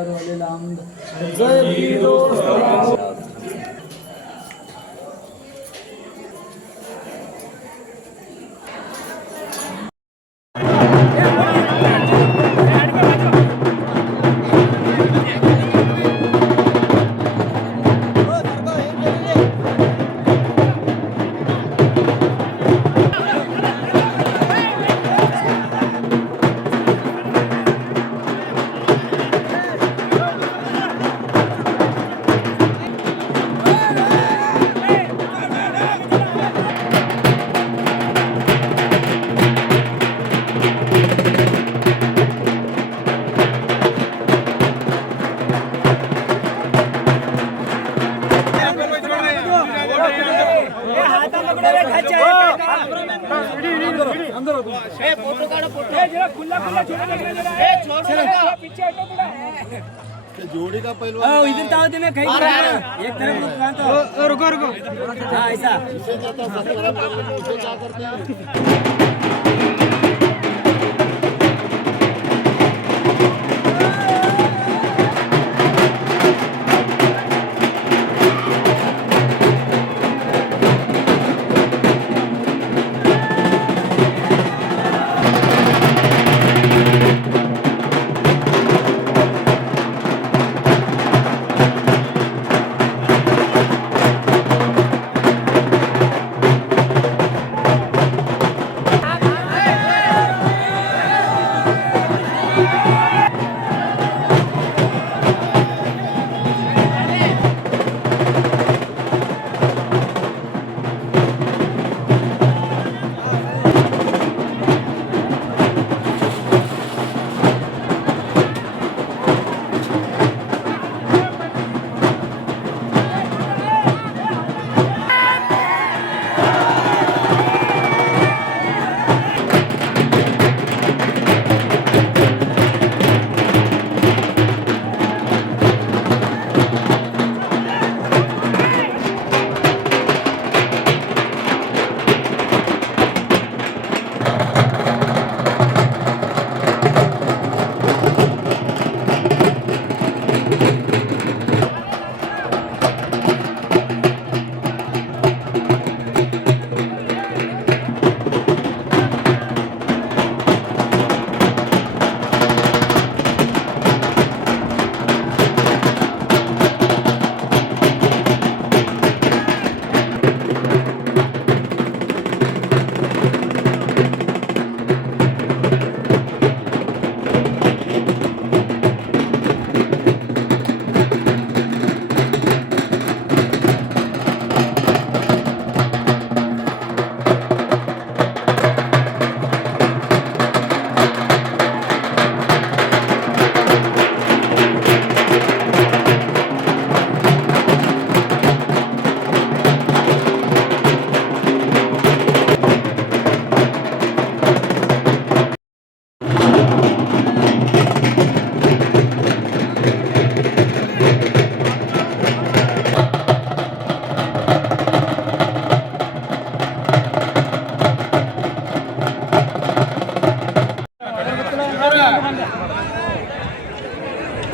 अकबर वलिल जय वीरो जोड़ी का पहलवान इधर ताव देने कहीं एक तरफ रुको रुको हाँ ऐसा क्या करते हैं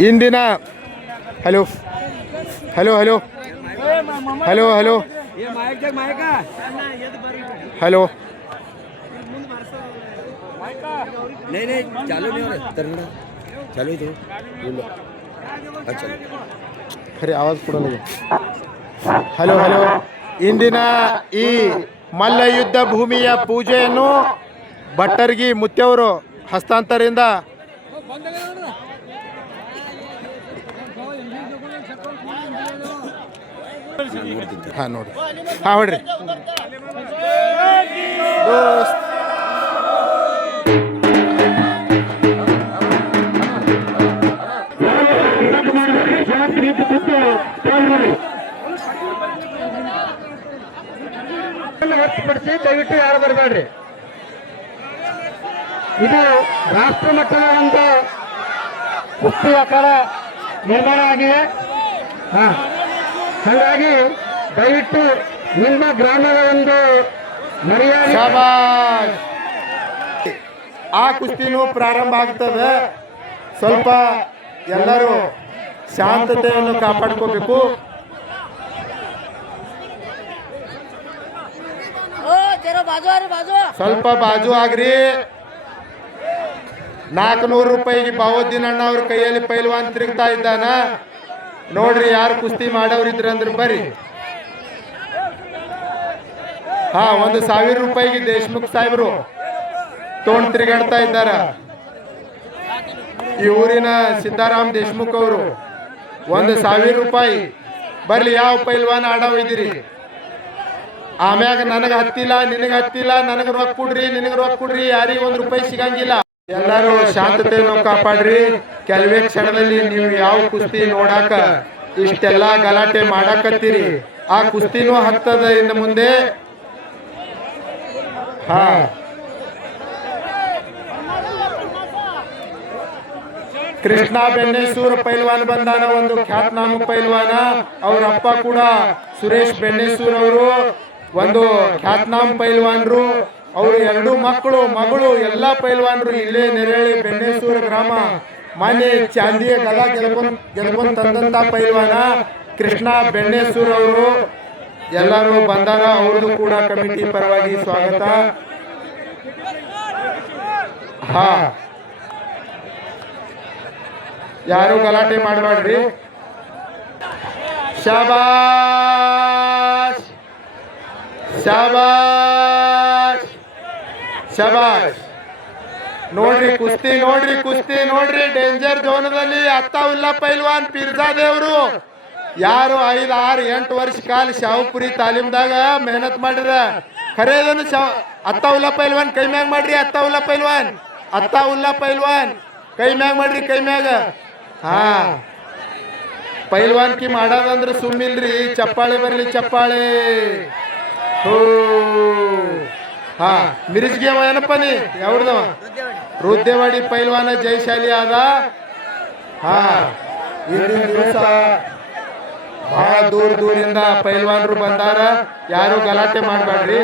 ಇಂದಿನ hello hello hello hello hello hello नहीं चालू नहीं हो रहा तरंगा चालू ही तो बोलो अच्छा ಖರೆ ಆವಾಜ್ ಕೊಡಲ್ಲ ಹಲೋ ಹಲೋ ಇಂದಿನ ಈ ಮಲ್ಲಯುದ್ಧ ಭೂಮಿಯ ಪೂಜೆಯನ್ನು ಭಟ್ಟರ್ಗಿ ಮುತ್ಯವರು ಹಸ್ತಾಂತರದಿಂದ ಹಾಂ ನೋಡಿ ಹಾಂ ಹೊಡ್ರಿ ದೋಸ್ತ್ ಹೊರತುಪಡಿಸಿ ದಯವಿಟ್ಟು ಯಾರು ಬರಬೇಡ್ರಿ. ಇದು ರಾಷ್ಟ್ರ ಮಟ್ಟದ ಒಂದು ಕುಸ್ತಿ ಅಖಾಡ ನಿರ್ಮಾಣ ಆಗಿದೆ. ಹಾಗಾಗಿ ದಯವಿಟ್ಟು ನಿಮ್ಮ ಗ್ರಾಮದ ಒಂದು ಮರ್ಯಾದೆ ಆ ಕುಸ್ತಿನೂ ಪ್ರಾರಂಭ ಆಗ್ತದೆ. ಸ್ವಲ್ಪ ಎಲ್ಲರೂ ಶಾಂತತೆಯನ್ನು ಕಾಪಾಡ್ಕೋಬೇಕು. ಸ್ವಲ್ಪ ಬಾಜು ಆಗ್ರಿ. 400 ರೂಪಾಯಿಗೆ ಬಾವೋದ್ದೀನ್ ಅಣ್ಣ ಅವ್ರ ಕೈಯಲ್ಲಿ ಪೈಲ್ವಾನ್ ತಿರುಗ್ತಾ ಇದ್ದಾನ. ನೋಡ್ರಿ ಯಾರು ಕುಸ್ತಿ ಮಾಡೋರಿದ್ರ ಅಂದ್ರೆ ಬರ್ರಿ. 1000 ರೂಪಾಯಿಗೆ ದೇಶಮುಖ್ ಸಾಹೇಬರು ತಗೊಂಡ್ ತಿರುಗಾಡ್ತಾ ಇದ್ದಾರ. ಈ ಊರಿನ ಸಿದ್ದಾರಾಮ್ ದೇಶಮುಖ್ ಅವರು 1000 ರೂಪಾಯಿ. ಬರ್ಲಿ ಯಾವ ಪೈಲ್ವಾನ್ ಆಡೋದಿರಿ. ಆಮ್ಯಾಗ ನನಗೆ ಹತ್ತಿಲ್ಲ, ನಿನಗೆ ಹತ್ತಿಲ್ಲ, ನನಗೆ ರೊಕ್ಕ ಕೊಡ್ರಿ, ನಿನಗೆ ರೊಕ್ಕ ಕೊಡ್ರಿ, ಯಾರಿಗೆ 1 ರೂಪಾಯಿ ಸಿಗಂಗಿಲ್ಲ. ಎಲ್ಲರೂ ಶಾಂತತೆಯನ್ನು ಕಾಪಾಡ್ರಿ. ಕೆಲವೇ ಕ್ಷಣದಲ್ಲಿ ನೀವು ಯಾವ ಕುಸ್ತಿ ನೋಡಾಕ ಇಷ್ಟೆಲ್ಲ ಗಲಾಟೆ ಮಾಡಾಕತ್ತೀರಿ, ಆ ಕುಸ್ತಿನೂ ಹತ್ತದ ಇನ್ನು ಮುಂದೆ. ಕೃಷ್ಣ ಬೆಣ್ಣೆಸೂರ ಪೈಲ್ವಾನ್ ಬಂದಾನ, ಒಂದು ಖ್ಯಾತನಾಮ ಪೈಲ್ವಾನ. ಅವ್ರ ಅಪ್ಪ ಕೂಡ ಸುರೇಶ್ ಬೆಣ್ಣೆಸೂರ್ ಅವರು ಒಂದು ಖ್ಯಾತನಾಮ ಪೈಲ್ವಾನ್ರು. ಅವರು 2 ಮಕ್ಕಳು ಮಗಳು ಎಲ್ಲ ಪೈಲ್ವಾನ್ರು ಇಲ್ಲೇ ನೆರಳಿ ಬೆಣ್ಣೆಸೂರ ಗ್ರಾಮ. ಮಾನ್ಯ ಚಾಂದಿಯ ಗದ ಗೆಲ್ಕೊಂಡ್ ತಂದಂತ ಪೈಲ್ವಾನ ಕೃಷ್ಣ ಬೆಣ್ಣೆಸೂರ್ ಅವರು. ಎಲ್ಲರೂ ಬಂದಾರ, ಅವ್ರದ್ದು ಕೂಡ ಕಮಿಟಿ ಪರವಾಗಿ ಸ್ವಾಗತ. ಯಾರು ಗಲಾಟೆ ಮಾಡಬೇಡ್ರಿ. ಶಾಬಾಷ್ ಶಾಬಾಷ್ ಶಾಬಾಷ್. ನೋಡ್ರಿ ಕುಸ್ತಿ, ನೋಡ್ರಿ ಕುಸ್ತಿ, ನೋಡ್ರಿ ಡೇಂಜರ್ ಝೋನದಲ್ಲಿ ಅತ್ತಾವುಲ್ಲಾ ಪೈಲ್ವಾನ್ ಪಿರ್ಜಾದೇವ್ರು. ಯಾರು 5, 6, 8 ವರ್ಷ ಕಾಲ ಶಾಹುಪುರಿ ತಾಲೀಮ್ದಾಗ ಮೆಹನತ್ ಮಾಡಿರ. ಖರೇದನು ಅತ್ತಾವುಲ್ಲಾ ಪೈಲ್ವಾನ್ ಕೈ ಮ್ಯಾಗ ಮಾಡ್ರಿ. ಅತ್ತಾವುಲ್ಲಾ ಪೈಲ್ವಾನ್, ಅತ್ತಾವುಲ್ಲಾ ಪೈಲ್ವಾನ್ ಕೈ ಮ್ಯಾಗ ಮಾಡ್ರಿ, ಕೈ ಮ್ಯಾಗ. ಪೈಲ್ವಾನ್ಕಿ ಮಾಡೋದಂದ್ರೆ ಸುಮ್ಮಿಲ್ರಿ, ಚಪ್ಪಾಳೆ ಬರ್ಲಿ, ಚಪ್ಪಾಳೆ. ಮಿರಿಜ್ಗೆ ಏನಪ್ಪ ನೀ ಯಾವ್ದವ? ರುದ್ದೇವಾಡಿ ಪೈಲ್ವಾನ ಜಯಶಾಲಿ ಆದ. ಇಂದಿನ ದಿವಸ ಬಹಳ ದೂರದಿಂದ ಪೈಲ್ವಾನರು ಬಂದಾರ. ಯಾರು ಗಲಾಟೆ ಮಾಡಬೇಡ್ರಿ.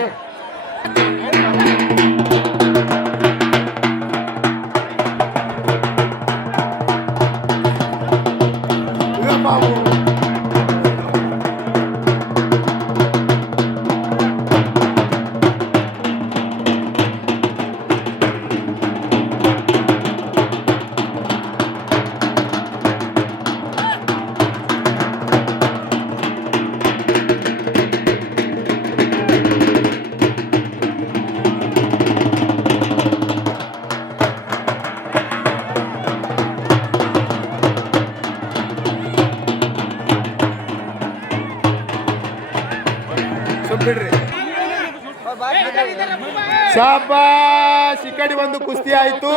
ಶಾಬಾಷ್. ಈ ಕಡೆ ಒಂದು ಕುಸ್ತಿ ಆಯ್ತು.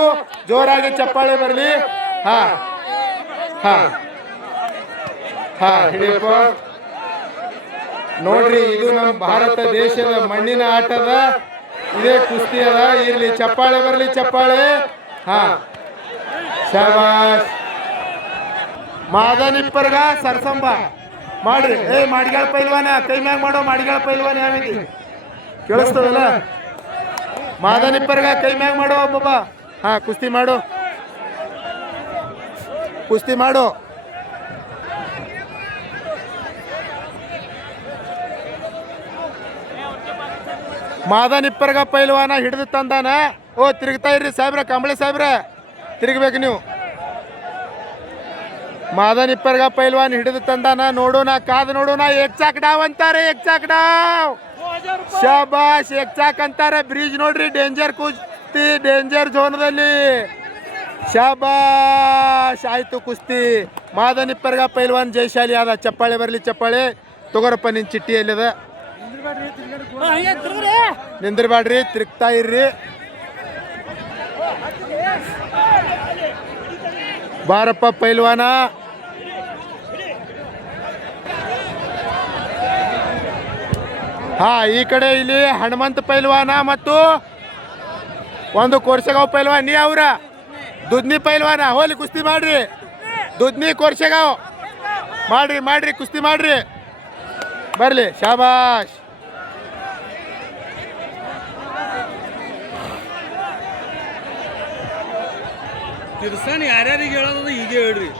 ಜೋರಾಗಿ ಚಪ್ಪಾಳೆ ಬರಲಿ. ಹಿಡಿಯಪ್ಪ. ನೋಡ್ರಿ, ಇದು ನಮ್ಮ ಭಾರತ ದೇಶದ ಮಣ್ಣಿನ ಆಟದ ಇದೇ ಕುಸ್ತಿ ಅದ. ಇರ್ಲಿ, ಚಪ್ಪಾಳೆ ಬರಲಿ, ಚಪ್ಪಾಳೆ. ಶಾಬಾಷ್. ಮಾದನಿಪ್ಪರ್ಗ ಸರ್ಸಂಬ ಮಾಡ್ರಿ. ಮಾಡಿಗಳ ಪೈಲ್ವಾನ ಕೈ ಮ್ಯಾಗ ಮಾಡೋ. ಮಾಡಿಗಳ ಪೈಲ್ವಾನ ಯಾವಿದೆ ಕೇಳಿಸ್ತದಲ್ಲ? ಮಾದನಿಪ್ಪರ್ಗ ಕೈ ಮ್ಯಾಗ ಮಾಡೋ ಒಬ್ಬೊಬ್ಬ. ಕುಸ್ತಿ ಮಾಡು, ಕುಸ್ತಿ ಮಾಡು. ಮಾದನಿಪ್ಪರ್ಗ ಪೈಲ್ವಾನ ಹಿಡಿದು ತಂದಾನ. ತಿರುಗ್ತಾ ಇರ್ರಿ ಸಾಹೇಬ್ರ, ಕಂಬಳಿ ಸಾಹೇಬ್ರ, ತಿರುಗಬೇಕು ನೀವು. ಮಾದನಿಪ್ಪರ್ಗ ಪೈಲ್ವಾನ್ ಹಿಡಿದು ತಂದಾನ. ನೋಡೋಣ, ಕಾದು ನೋಡೋಣ. ಎಕ್ಸಾಕ್ ಡಾವ್ ಅಂತಾರೆ, ಎಕ್ಸಾಕ್ ಡಾವ್. ಶಾಬಾಷ್, ಎಕ್ಸಾಕ್ ಅಂತಾರೆ. ಬ್ರಿಡ್ಜ್ ನೋಡ್ರಿ, ಡೇಂಜರ್ ಕುಸ್ತಿ, ಡೇಂಜರ್ ಝೋನದಲ್ಲಿ. ಶಾಬಾಷ್. ಆಯ್ತು ಕುಸ್ತಿ. ಮಾದನಿಪ್ಪರ್ಗ ಪೈಲ್ವಾನ್ ಜಯಶಾಲಿ ಆದ. ಚಪ್ಪಾಳೆ ಬರಲಿ, ಚಪ್ಪಾಳೆ. ತಗೋರಪ್ಪ ನಿನ್ ಚಿಟ್ಟಿ ಎಲ್ಲಿದ? ನಿಂದ್ರಬೇಡ್ರಿ, ತಿರುಗ್ತಾ ಇರ್ರಿ. ಬಾರಪ್ಪ ಪೈಲ್ವಾನ. ಈ ಕಡೆ ಇಲ್ಲಿ ಹನುಮಂತ ಪೈಲ್ವಾನ ಮತ್ತು ಒಂದು ಕೋರ್ಸೆಗಾವ್ ಪೈಲ್ವಾನ್. ನೀ ಅವ್ರ ದುದ್ನಿ ಪೈಲ್ವಾನ. ಹೋಲಿ ಕುಸ್ತಿ ಮಾಡ್ರಿ. ದುದ್ನಿ ಕೋರ್ಸೆಗಾವ್ ಮಾಡ್ರಿ, ಮಾಡ್ರಿ ಕುಸ್ತಿ ಮಾಡ್ರಿ. ಬರ್ಲಿ. ಶಾಬಾಷ್. ತಿರ್ಸಾನ್ ಯಾರ್ಯಾರಿಗೆ ಹೇಳೋದು ಹೀಗೆ ಹೇಳ್ರಿ.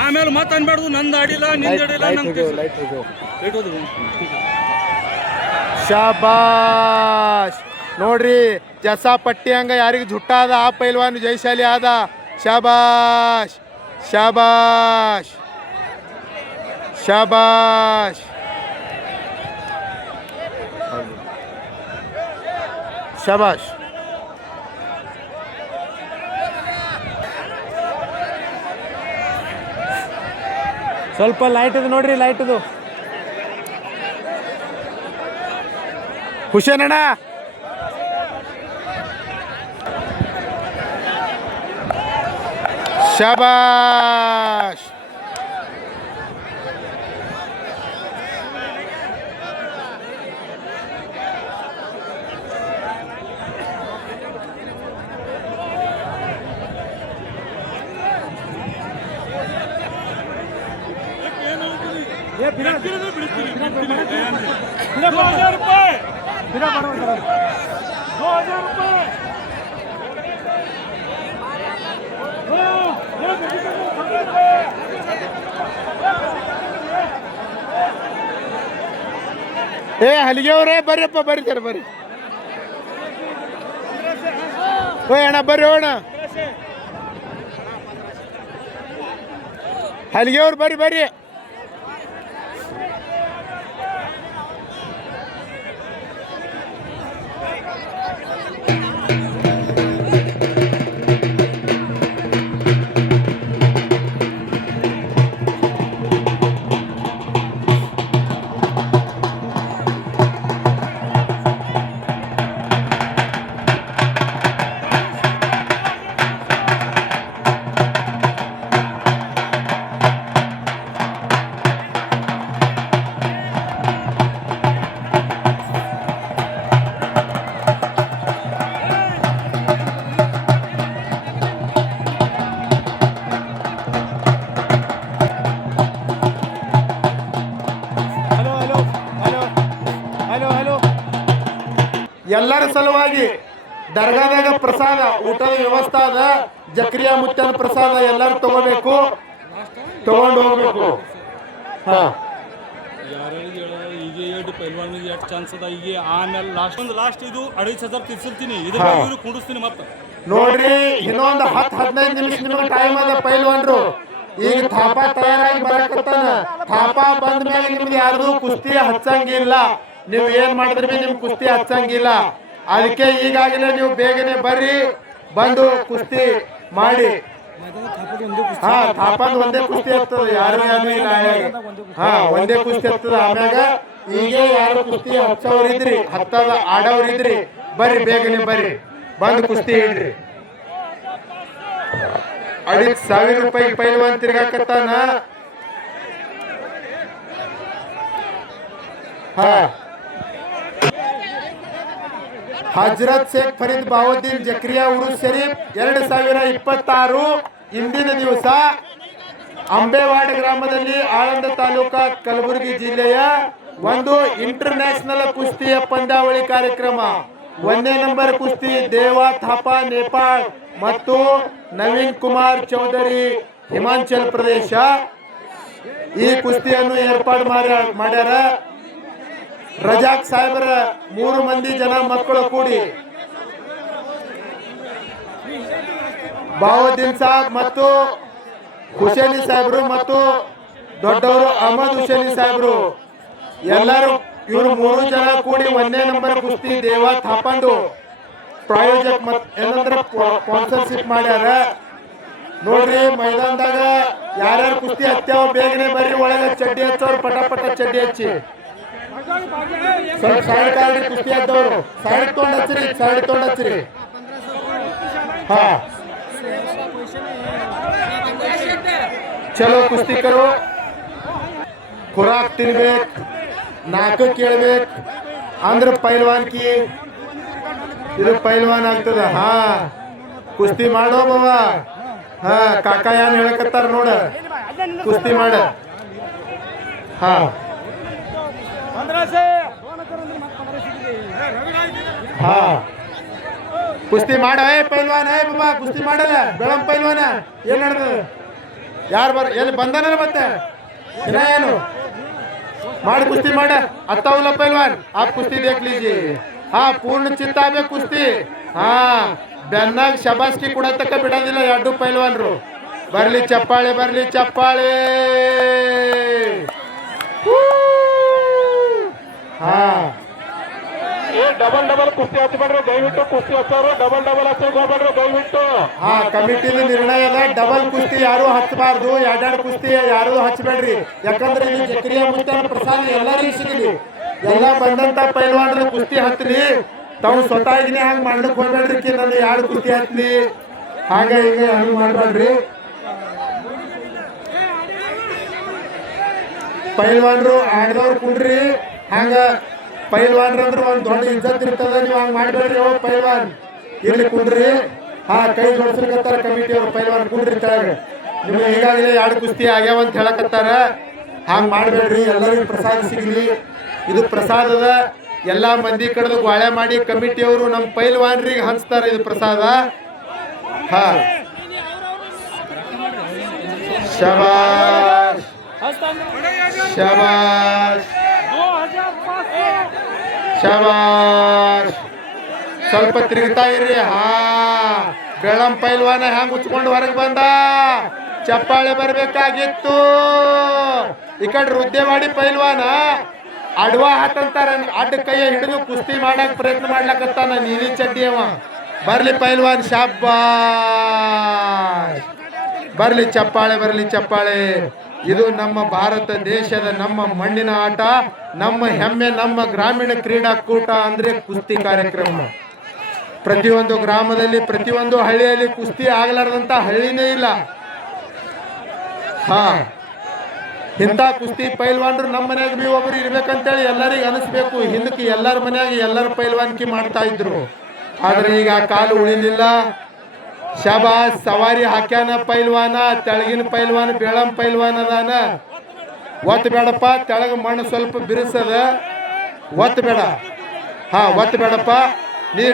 ಆಮೇಲೆ ಮತ್ತೆ ಅನ್ಬಾರ್ದು ನಂದು ಅಡಿಲ್ಲ ನಿಂದ ಅಡಿಲ್ಲ ಶಾಬಾಷ್ ನೋಡ್ರಿ ಜಸಾ ಪಟ್ಟಿ ಹಂಗ ಯಾರಿಗೆ ಜುಟ್ಟಾದ ಆ ಪೈಲ್ವಾನ್ ಜಯಶಾಲಿ ಆದ ಶಾಬಾಷ್ ಶಾಬಾಷ್ ಶಾಬಾಷ್ ಶಾಬಾಷ್ ಸ್ವಲ್ಪ ಲೈಟ್ ಇದು ನೋಡ್ರಿ ಲೈಟ್ ಇದು ಹುಷೇನ್ ಅಣ್ಣ ಶಾಬಾಷ್ ಏ ಹಲಿಗೆ ಅವ್ರೆ ಬರ್ರಿಪ್ಪ ಬರ್ರಿ ಸರ್ ಬರ್ರಿ ಓ ಅಣ್ಣ ಬರ್ರಿ ಅಣ್ಣ ಹಲಿಗೆ ಅವ್ರು ಬರ್ರಿ ಬರ್ರಿ ಎಲ್ಲರ ಸಲುವಾಗಿ ದರ್ಗಾದಾಗ ಪ್ರಸಾದ ಊಟದ ವ್ಯವಸ್ಥೆ ಅದ ಜಕ್ರಿಯಾ ಮುತ್ತನ ಪ್ರಸಾದ ಎಲ್ಲರೂ ತಗೋಬೇಕು ತಗೊಂಡು ಹೋಗ್ಬೇಕು ಹಾ ಈಗ ಎರಡು ಪೈಲ್ವಾನಿಗೆ ಎಷ್ಟು ಚಾನ್ಸ್ ಅದ ಈಗ ಆಮೇಲೆ ಲಾಸ್ಟ್ ಇದು 5,000 ತಿರ್ಸಿರ್ತೀನಿ ಕುಂಡಿಸ್ತೀನಿ ಮತ್ತೆ ನೋಡ್ರಿ ಇನ್ನೊಂದು 10-15 ನಿಮಿಷ ನಿಮಗೆ ಟೈಮ್ ಅದ ಪೈಲ್ವಾನ್ರು ಈಗ ಥಾಪ ತಯಾರಾಗಿ ಬರಕತ್ತಾನ ಥಾಪ ಬಂದ ಮೇಲೆ ನಿಮ್ಗೆ ಯಾರ್ದು ಕುಸ್ತಿ ಹಚ್ಚಂಗಿಲ್ಲ ನೀವು ಏನ್ ಮಾಡಿದ್ರೆ ಬಿ ನಿಮ್ ಕುಸ್ತಿ ಹಚ್ಚಂಗಿಲ್ಲ ಅದಕ್ಕೆ ಈಗಾಗಲೇ ನೀವು ಬೇಗನೆ ಬರ್ರಿ ಬಂದು ಕುಸ್ತಿ ಮಾಡಿ ಹಾ ಥಾಪಂದ್ ಒಂದೇ ಕುಸ್ತಿ ಹತ್ತದ ಯಾರು ಹಾ ಒಂದೇ ಕುಸ್ತಿ ಹತ್ತದ ಆಮ್ಯಾಗ ಈಗ ಯಾರು ಕುಸ್ತಿ ಹಚ್ಚೋರಿದ್ರಿ ಹತ್ತದ ಆಡೋರಿದ್ರಿ ಬರ್ರಿ ಬೇಗನೆ ಬರ್ರಿ ಬಂದು ಕುಸ್ತಿ ಹಿಡ್ರಿ 5,000 ರೂಪಾಯಿ ಪೈಲ್ವಾನ್ ತಿರ್ಗಾಕತ್ತಾನ ಹಾ ಹಜರತ್ ಶೇಖ್ ಫರೀದ್ ಬಾವುದ್ದೀನ್ ಜಕ್ರಿಯಾ ಉರುಸ್ ಶರೀಫ್ 2026 ಇಂದಿನ ದಿವಸ ಅಂಬೇವಾಡ ಗ್ರಾಮದಲ್ಲಿ ಆಳಂದ ತಾಲೂಕಾ ಕಲಬುರಗಿ ಜಿಲ್ಲೆಯ ಒಂದು ಇಂಟರ್ನ್ಯಾಷನಲ್ ಕುಸ್ತಿಯ ಪಂದ್ಯಾವಳಿ ಕಾರ್ಯಕ್ರಮ 1ನೇ ನಂಬರ್ ಕುಸ್ತಿ ದೇವಾ ಥಾಪಾ ನೇಪಾಳ್ ಮತ್ತು ನವೀನ್ ಕುಮಾರ್ ಚೌಧರಿ ಹಿಮಾಚಲ್ ಪ್ರದೇಶ ಈ ಕುಸ್ತಿಯನ್ನು ಏರ್ಪಾಡು ಮಾಡ್ಯಾರ ರಜಾಕ್ ಸಾಹೇಬರ 3 ಮಂದಿ ಜನ ಮಕ್ಕಳು ಕೂಡಿ ಬಾವುದ್ದೀನ್ ಸಾಬ್ ಮತ್ತು ಹುಸೇನಿ ಸಾಹೇಬರು ಮತ್ತು ದೊಡ್ಡವರು ಅಹಮದ್ ಹುಸೇನಿ ಸಾಹೇಬರು ಎಲ್ಲರೂ ಇವರು 3 ಜನ ಕೂಡಿ 1ನೇ ನಂಬರ್ ಕುಸ್ತಿ ದೇವಾ ಥಾಪಂದು ಪ್ರಾಯೋಜಕ್ ಏನಂದ್ರೆ ಸ್ಪಾನ್ಸರ್ಶಿಪ್ ಮಾಡ್ಯಾರ ನೋಡ್ರಿ ಮೈದಾನದಾಗ ಯಾರ್ಯಾರು ಕುಸ್ತಿ ಹತ್ಯಾವ ಬೇಗನೆ ಬರ್ರಿ ಒಳಗೆ ಚಡ್ಡಿ ಹಚ್ಚೋರು ಪಟ ಚಡ್ಡಿ ಹಚ್ಚಿ ಸ್ವಲ್ಪ ಸೈಡ್ ಕಾಲ್ರಿ ಕುಸ್ತಿ ಹತ್ತವ್ರು ಸೈಡ್ ತೊಗೊಂಡ್ ಹಚ್ಚಿರಿ ಹಾ ಚಲೋ ಕುಸ್ತಿಕರು ಖುರಾಕ್ ತಿನ್ಬೇಕು ನಾಲ್ಕು ಕೇಳ್ಬೇಕು ಅಂದ್ರೆ ಪೈಲ್ವಾನ್ಕಿ ಇದು ಪೈಲ್ವಾನ್ ಆಗ್ತದ ಹಾ ಕುಸ್ತಿ ಮಾಡೋ ಬಾವ ಹಾ ಕಾಕ ಏನ್ ಹೇಳಕತ್ತಾರ ನೋಡ ಕುಸ್ತಿ ಮಾಡ ಹಾ ಹಾ ಕುಸ್ತಿ ಮಾಡ ಏ ಪೈಲ್ವಾನ್ ಏ ಬಾಬಾ ಕುಸ್ತಿ ಮಾಡಲ್ಲ ಬೆಳಂ ಪೈಲ್ವಾನ ಏನ್ ನಡೆದ ಯಾರು ಎಲ್ಲಿ ಬಂದಾನ ಮತ್ತೆ ಇನ್ನ ಏನು ಮಾಡಿ ಕುಸ್ತಿ ಮಾಡ ಅತ್ತಾವುಲ್ಲ ಪೈಲ್ವಾನ್ ಆಪ್ ಕುಸ್ತಿ ದೇख लीजिए ಹಾ ಪೂರ್ಣ ಚಿತ್ತ ಆಗ್ಬೇಕು ಕುಸ್ತಿ ಹಾ ಬೆನ್ನಾಗ ಶಬಾಸ್ಕಿ ಕೊಡತಕ್ಕ ಬಿಡೋದಿಲ್ಲ ಎರಡು ಪೈಲ್ವಾನ್ರು ಬರ್ಲಿ ಚಪ್ಪಾಳೆ ಬರ್ಲಿ ಚಪ್ಪಾಳೆ ಹಾ ಡಬಲ್ ಡಬಲ್ ಕುಸ್ತಿ ಹಚ್ಚಬೇಡ್ರಿ ದಯವಿಟ್ಟು ಕುಸ್ತಿ ಹಚ್ಚೋರು ಡಬಲ್ ಡಬಲ್ ಹಚ್ಚೋಕೆ ಹೋಗ್ಬೇಡ್ರಿ ದಯವಿಟ್ಟು ಹಾ ಕಮಿಟಿದ ನಿರ್ಣಯ ಅದ ಡಬಲ್ ಕುಸ್ತಿ ಯಾರು ಹಚ್ಚಬಾರ್ದು ಎರಡೆರಡು ಕುಸ್ತಿ ಯಾರು ಹಚ್ಚಬೇಡ್ರಿ ಯಾಕಂದ್ರೆ ಇದು ಜಕ್ರಿಯ ಮುತ್ತನ ಪ್ರಸಾದ ಎಲ್ಲರಿಗೂ ಸಿಗಲಿ ಎಲ್ಲ ಬಂದಂತ ಪೈಲ್ವಾನ್ರು ಕುಸ್ತಿ ಹತ್ತಲಿ ತಾವು ಸ್ವತಃ ಹಂಗ ಮಾಡ್ಲಿಕ್ಕೆ ಹೋಗ್ಬೇಡ್ರಿ ನನ್ನ ಎರಡು ಕುಸ್ತಿ ಹತ್ಲಿ ಹಾಗ ಈಗ ಹಂಗ ಮಾಡ್ಬೇಡ್ರಿ ಪೈಲ್ವಾನ್ರು ಆಡ್ದವ್ರು ಕುಡ್ರಿ ಹಂಗ ಪೈಲ್ವಾನ್ರ ಅಂದ್ರೆ ಒಂದ್ ದೊಡ್ಡ ಇಜ್ಜತ್ ಇರ್ತದ ನೀವು ಹಂಗ ಮಾಡ್ಬೇಡ್ರಿ ಅವ್ ಪೈಲ್ವಾನ್ ಇಲ್ಲಿ ಕುಡ್ರಿ ಹಾ ಕೈ ಜೋಡಿಸ್ಲಿಕತ್ತಾರ ಕಮಿಟಿ ಅವ್ರು ಪೈಲ್ವಾನ್ ಕುಡ್ರಿ ಕೆಳಗೆ ನಿಮ್ಗೆ ಈಗಾಗಲೇ ಎರಡು ಕುಸ್ತಿ ಆಗ್ಯಾವ ಅಂತ ಹೇಳಕತ್ತಾರ ಹಂಗ ಮಾಡ್ಬೇಡ್ರಿ ಎಲ್ಲರಿಗೂ ಪ್ರಸಾದ ಸಿಗ್ಲಿ ಇದು ಪ್ರಸಾದದ ಎಲ್ಲಾ ಮಂದಿ ಕಡೆದು ಗೋಳೆ ಮಾಡಿ ಕಮಿಟಿಯವರು ನಮ್ಮ ಪೈಲ್ವಾನ್ರಿಗೆ ಹಂಚ್ತಾರ ಇದು ಪ್ರಸಾದ ಹಾ ಶಬಾಷ್ ಶಬಾಷ್ ಶಬಾಷ್ ಸ್ವಲ್ಪ ತಿರುಗ್ತಾ ಇರ್ರಿ ಹಾ ಬೆಳಂ ಪೈಲ್ವಾನ ಹೆಂಗ್ ಉಚ್ಕೊಂಡು ಹೊರಗೆ ಬಂದ ಚಪ್ಪಾಳೆ ಬರ್ಬೇಕಾಗಿತ್ತು ಈ ಕಡೆ ರುದ್ದೇವಾಡಿ ಪೈಲ್ವಾನ ಅಡ್ವಾ ಹಾಕಂತಾರ ಅಡ್ಡ ಕೈಯ ಹಿಡಿದು ಕುಸ್ತಿ ಮಾಡಕ್ ಪ್ರಯತ್ನ ಮಾಡ್ಲಕತ್ತಾನ ನೀಲಿ ಚಡ್ಡಿ ಅವ ಬರ್ಲಿ ಪೈಲ್ವಾನ್ ಶಾಬಾಷ್ ಬರ್ಲಿ ಚಪ್ಪಾಳೆ ಬರ್ಲಿ ಚಪ್ಪಾಳೆ ಇದು ನಮ್ಮ ಭಾರತ ದೇಶದ ನಮ್ಮ ಮಣ್ಣಿನ ಆಟ ನಮ್ಮ ಹೆಮ್ಮೆ ನಮ್ಮ ಗ್ರಾಮೀಣ ಕ್ರೀಡಾಕೂಟ ಅಂದ್ರೆ ಕುಸ್ತಿ ಕಾರ್ಯಕ್ರಮ ಪ್ರತಿಯೊಂದು ಗ್ರಾಮದಲ್ಲಿ ಪ್ರತಿಯೊಂದು ಹಳ್ಳಿಯಲ್ಲಿ ಕುಸ್ತಿ ಆಗ್ಲಾರ್ದಂತ ಹಳ್ಳಿನೇ ಇಲ್ಲ ಹಾ ಇಂಥ ಕುಸ್ತಿ ಪೈಲ್ವಾನ್ರು ನಮ್ಮ ಮನ್ಯಾಗ ಬಿ ಒಬ್ರು ಇರ್ಬೇಕಂತೇಳಿ ಎಲ್ಲರಿಗೂ ಅನಿಸ್ಬೇಕು ಹಿಂದಕ್ಕೆ ಎಲ್ಲರ ಮನ್ಯಾಗ ಎಲ್ಲರ ಪೈಲ್ವಾನ್ಕಿ ಮಾಡ್ತಾ ಇದ್ರು ಆದ್ರೆ ಈಗ ಆ ಕಾಲು ಉಳಿಲಿಲ್ಲ ಶಬಾಸ್ ಸವಾರಿ ಹಾಕ್ಯಾನ ಪೈಲ್ವಾನ ತೆಳಗಿನ ಪೈಲ್ವಾನ ಬೆಳಂ ಪೈಲ್ವಾನ ಅದಾನ ಒತ್ತು ಬೇಡಪ್ಪ ತೆಳಗ ಮಣ್ಣು ಸ್ವಲ್ಪ ಬಿರುಸದ ಒತ್ತು ಬೇಡ ಹಾ ಒತ್ತು ಬೇಡಪ್ಪ ನೀ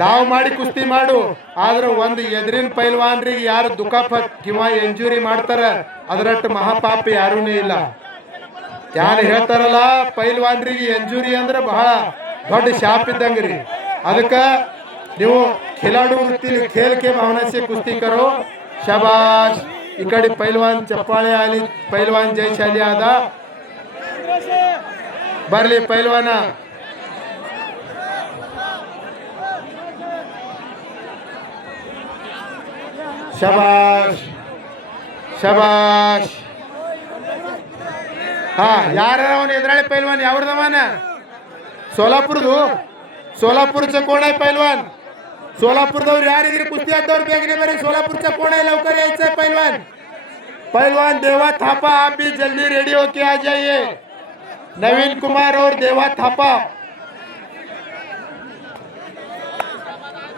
ಡಾವ್ ಮಾಡಿ ಕುಸ್ತಿ ಮಾಡು ಆದ್ರೆ ಒಂದು ಎದುರಿನ ಪೈಲ್ವಾನ್ರಿಗೆ ಯಾರು ದುಖಾಪತ್ ಕಿಂವಾ ಎಂಜುರಿ ಮಾಡ್ತಾರ ಅದರಟ್ಟು ಮಹಾಪಾಪ ಯಾರೂನೇ ಇಲ್ಲ ಯಾರು ಹೇಳ್ತಾರಲ್ಲ ಪೈಲ್ವಾನ್ರಿಗೆ ಎಂಜುರಿ ಅಂದ್ರೆ ಬಹಳ ದೊಡ್ಡ ಶಾಪ್ ಇದ್ದಂಗ್ರಿ ಅದಕ್ಕೆ ನೀವು खिलाड़ू वृत्ति खेल के भावना से कुश्ती करो शाबाश इकड़ी पहलवान चप्पाळे आली पहलवान जयशाली आदा बरली पहलवान शाबाश शाबाश हा यार एदराळे पहलवान यावरदवान सोलापूरचं कोण आहे पहलवान सोलापूरदವ್ರು ಯಾರಿದ್ರೆ ಕುಸ್ತಿ ಆದವ್ರು ಬೇಗನೆ ಬರೀ सोलापूरचा कोण है लवकर यायचं पहलवान देवा थापा आप भी जल्दी रेडी होके आ जाइए नवीन कुमार और देवा थापा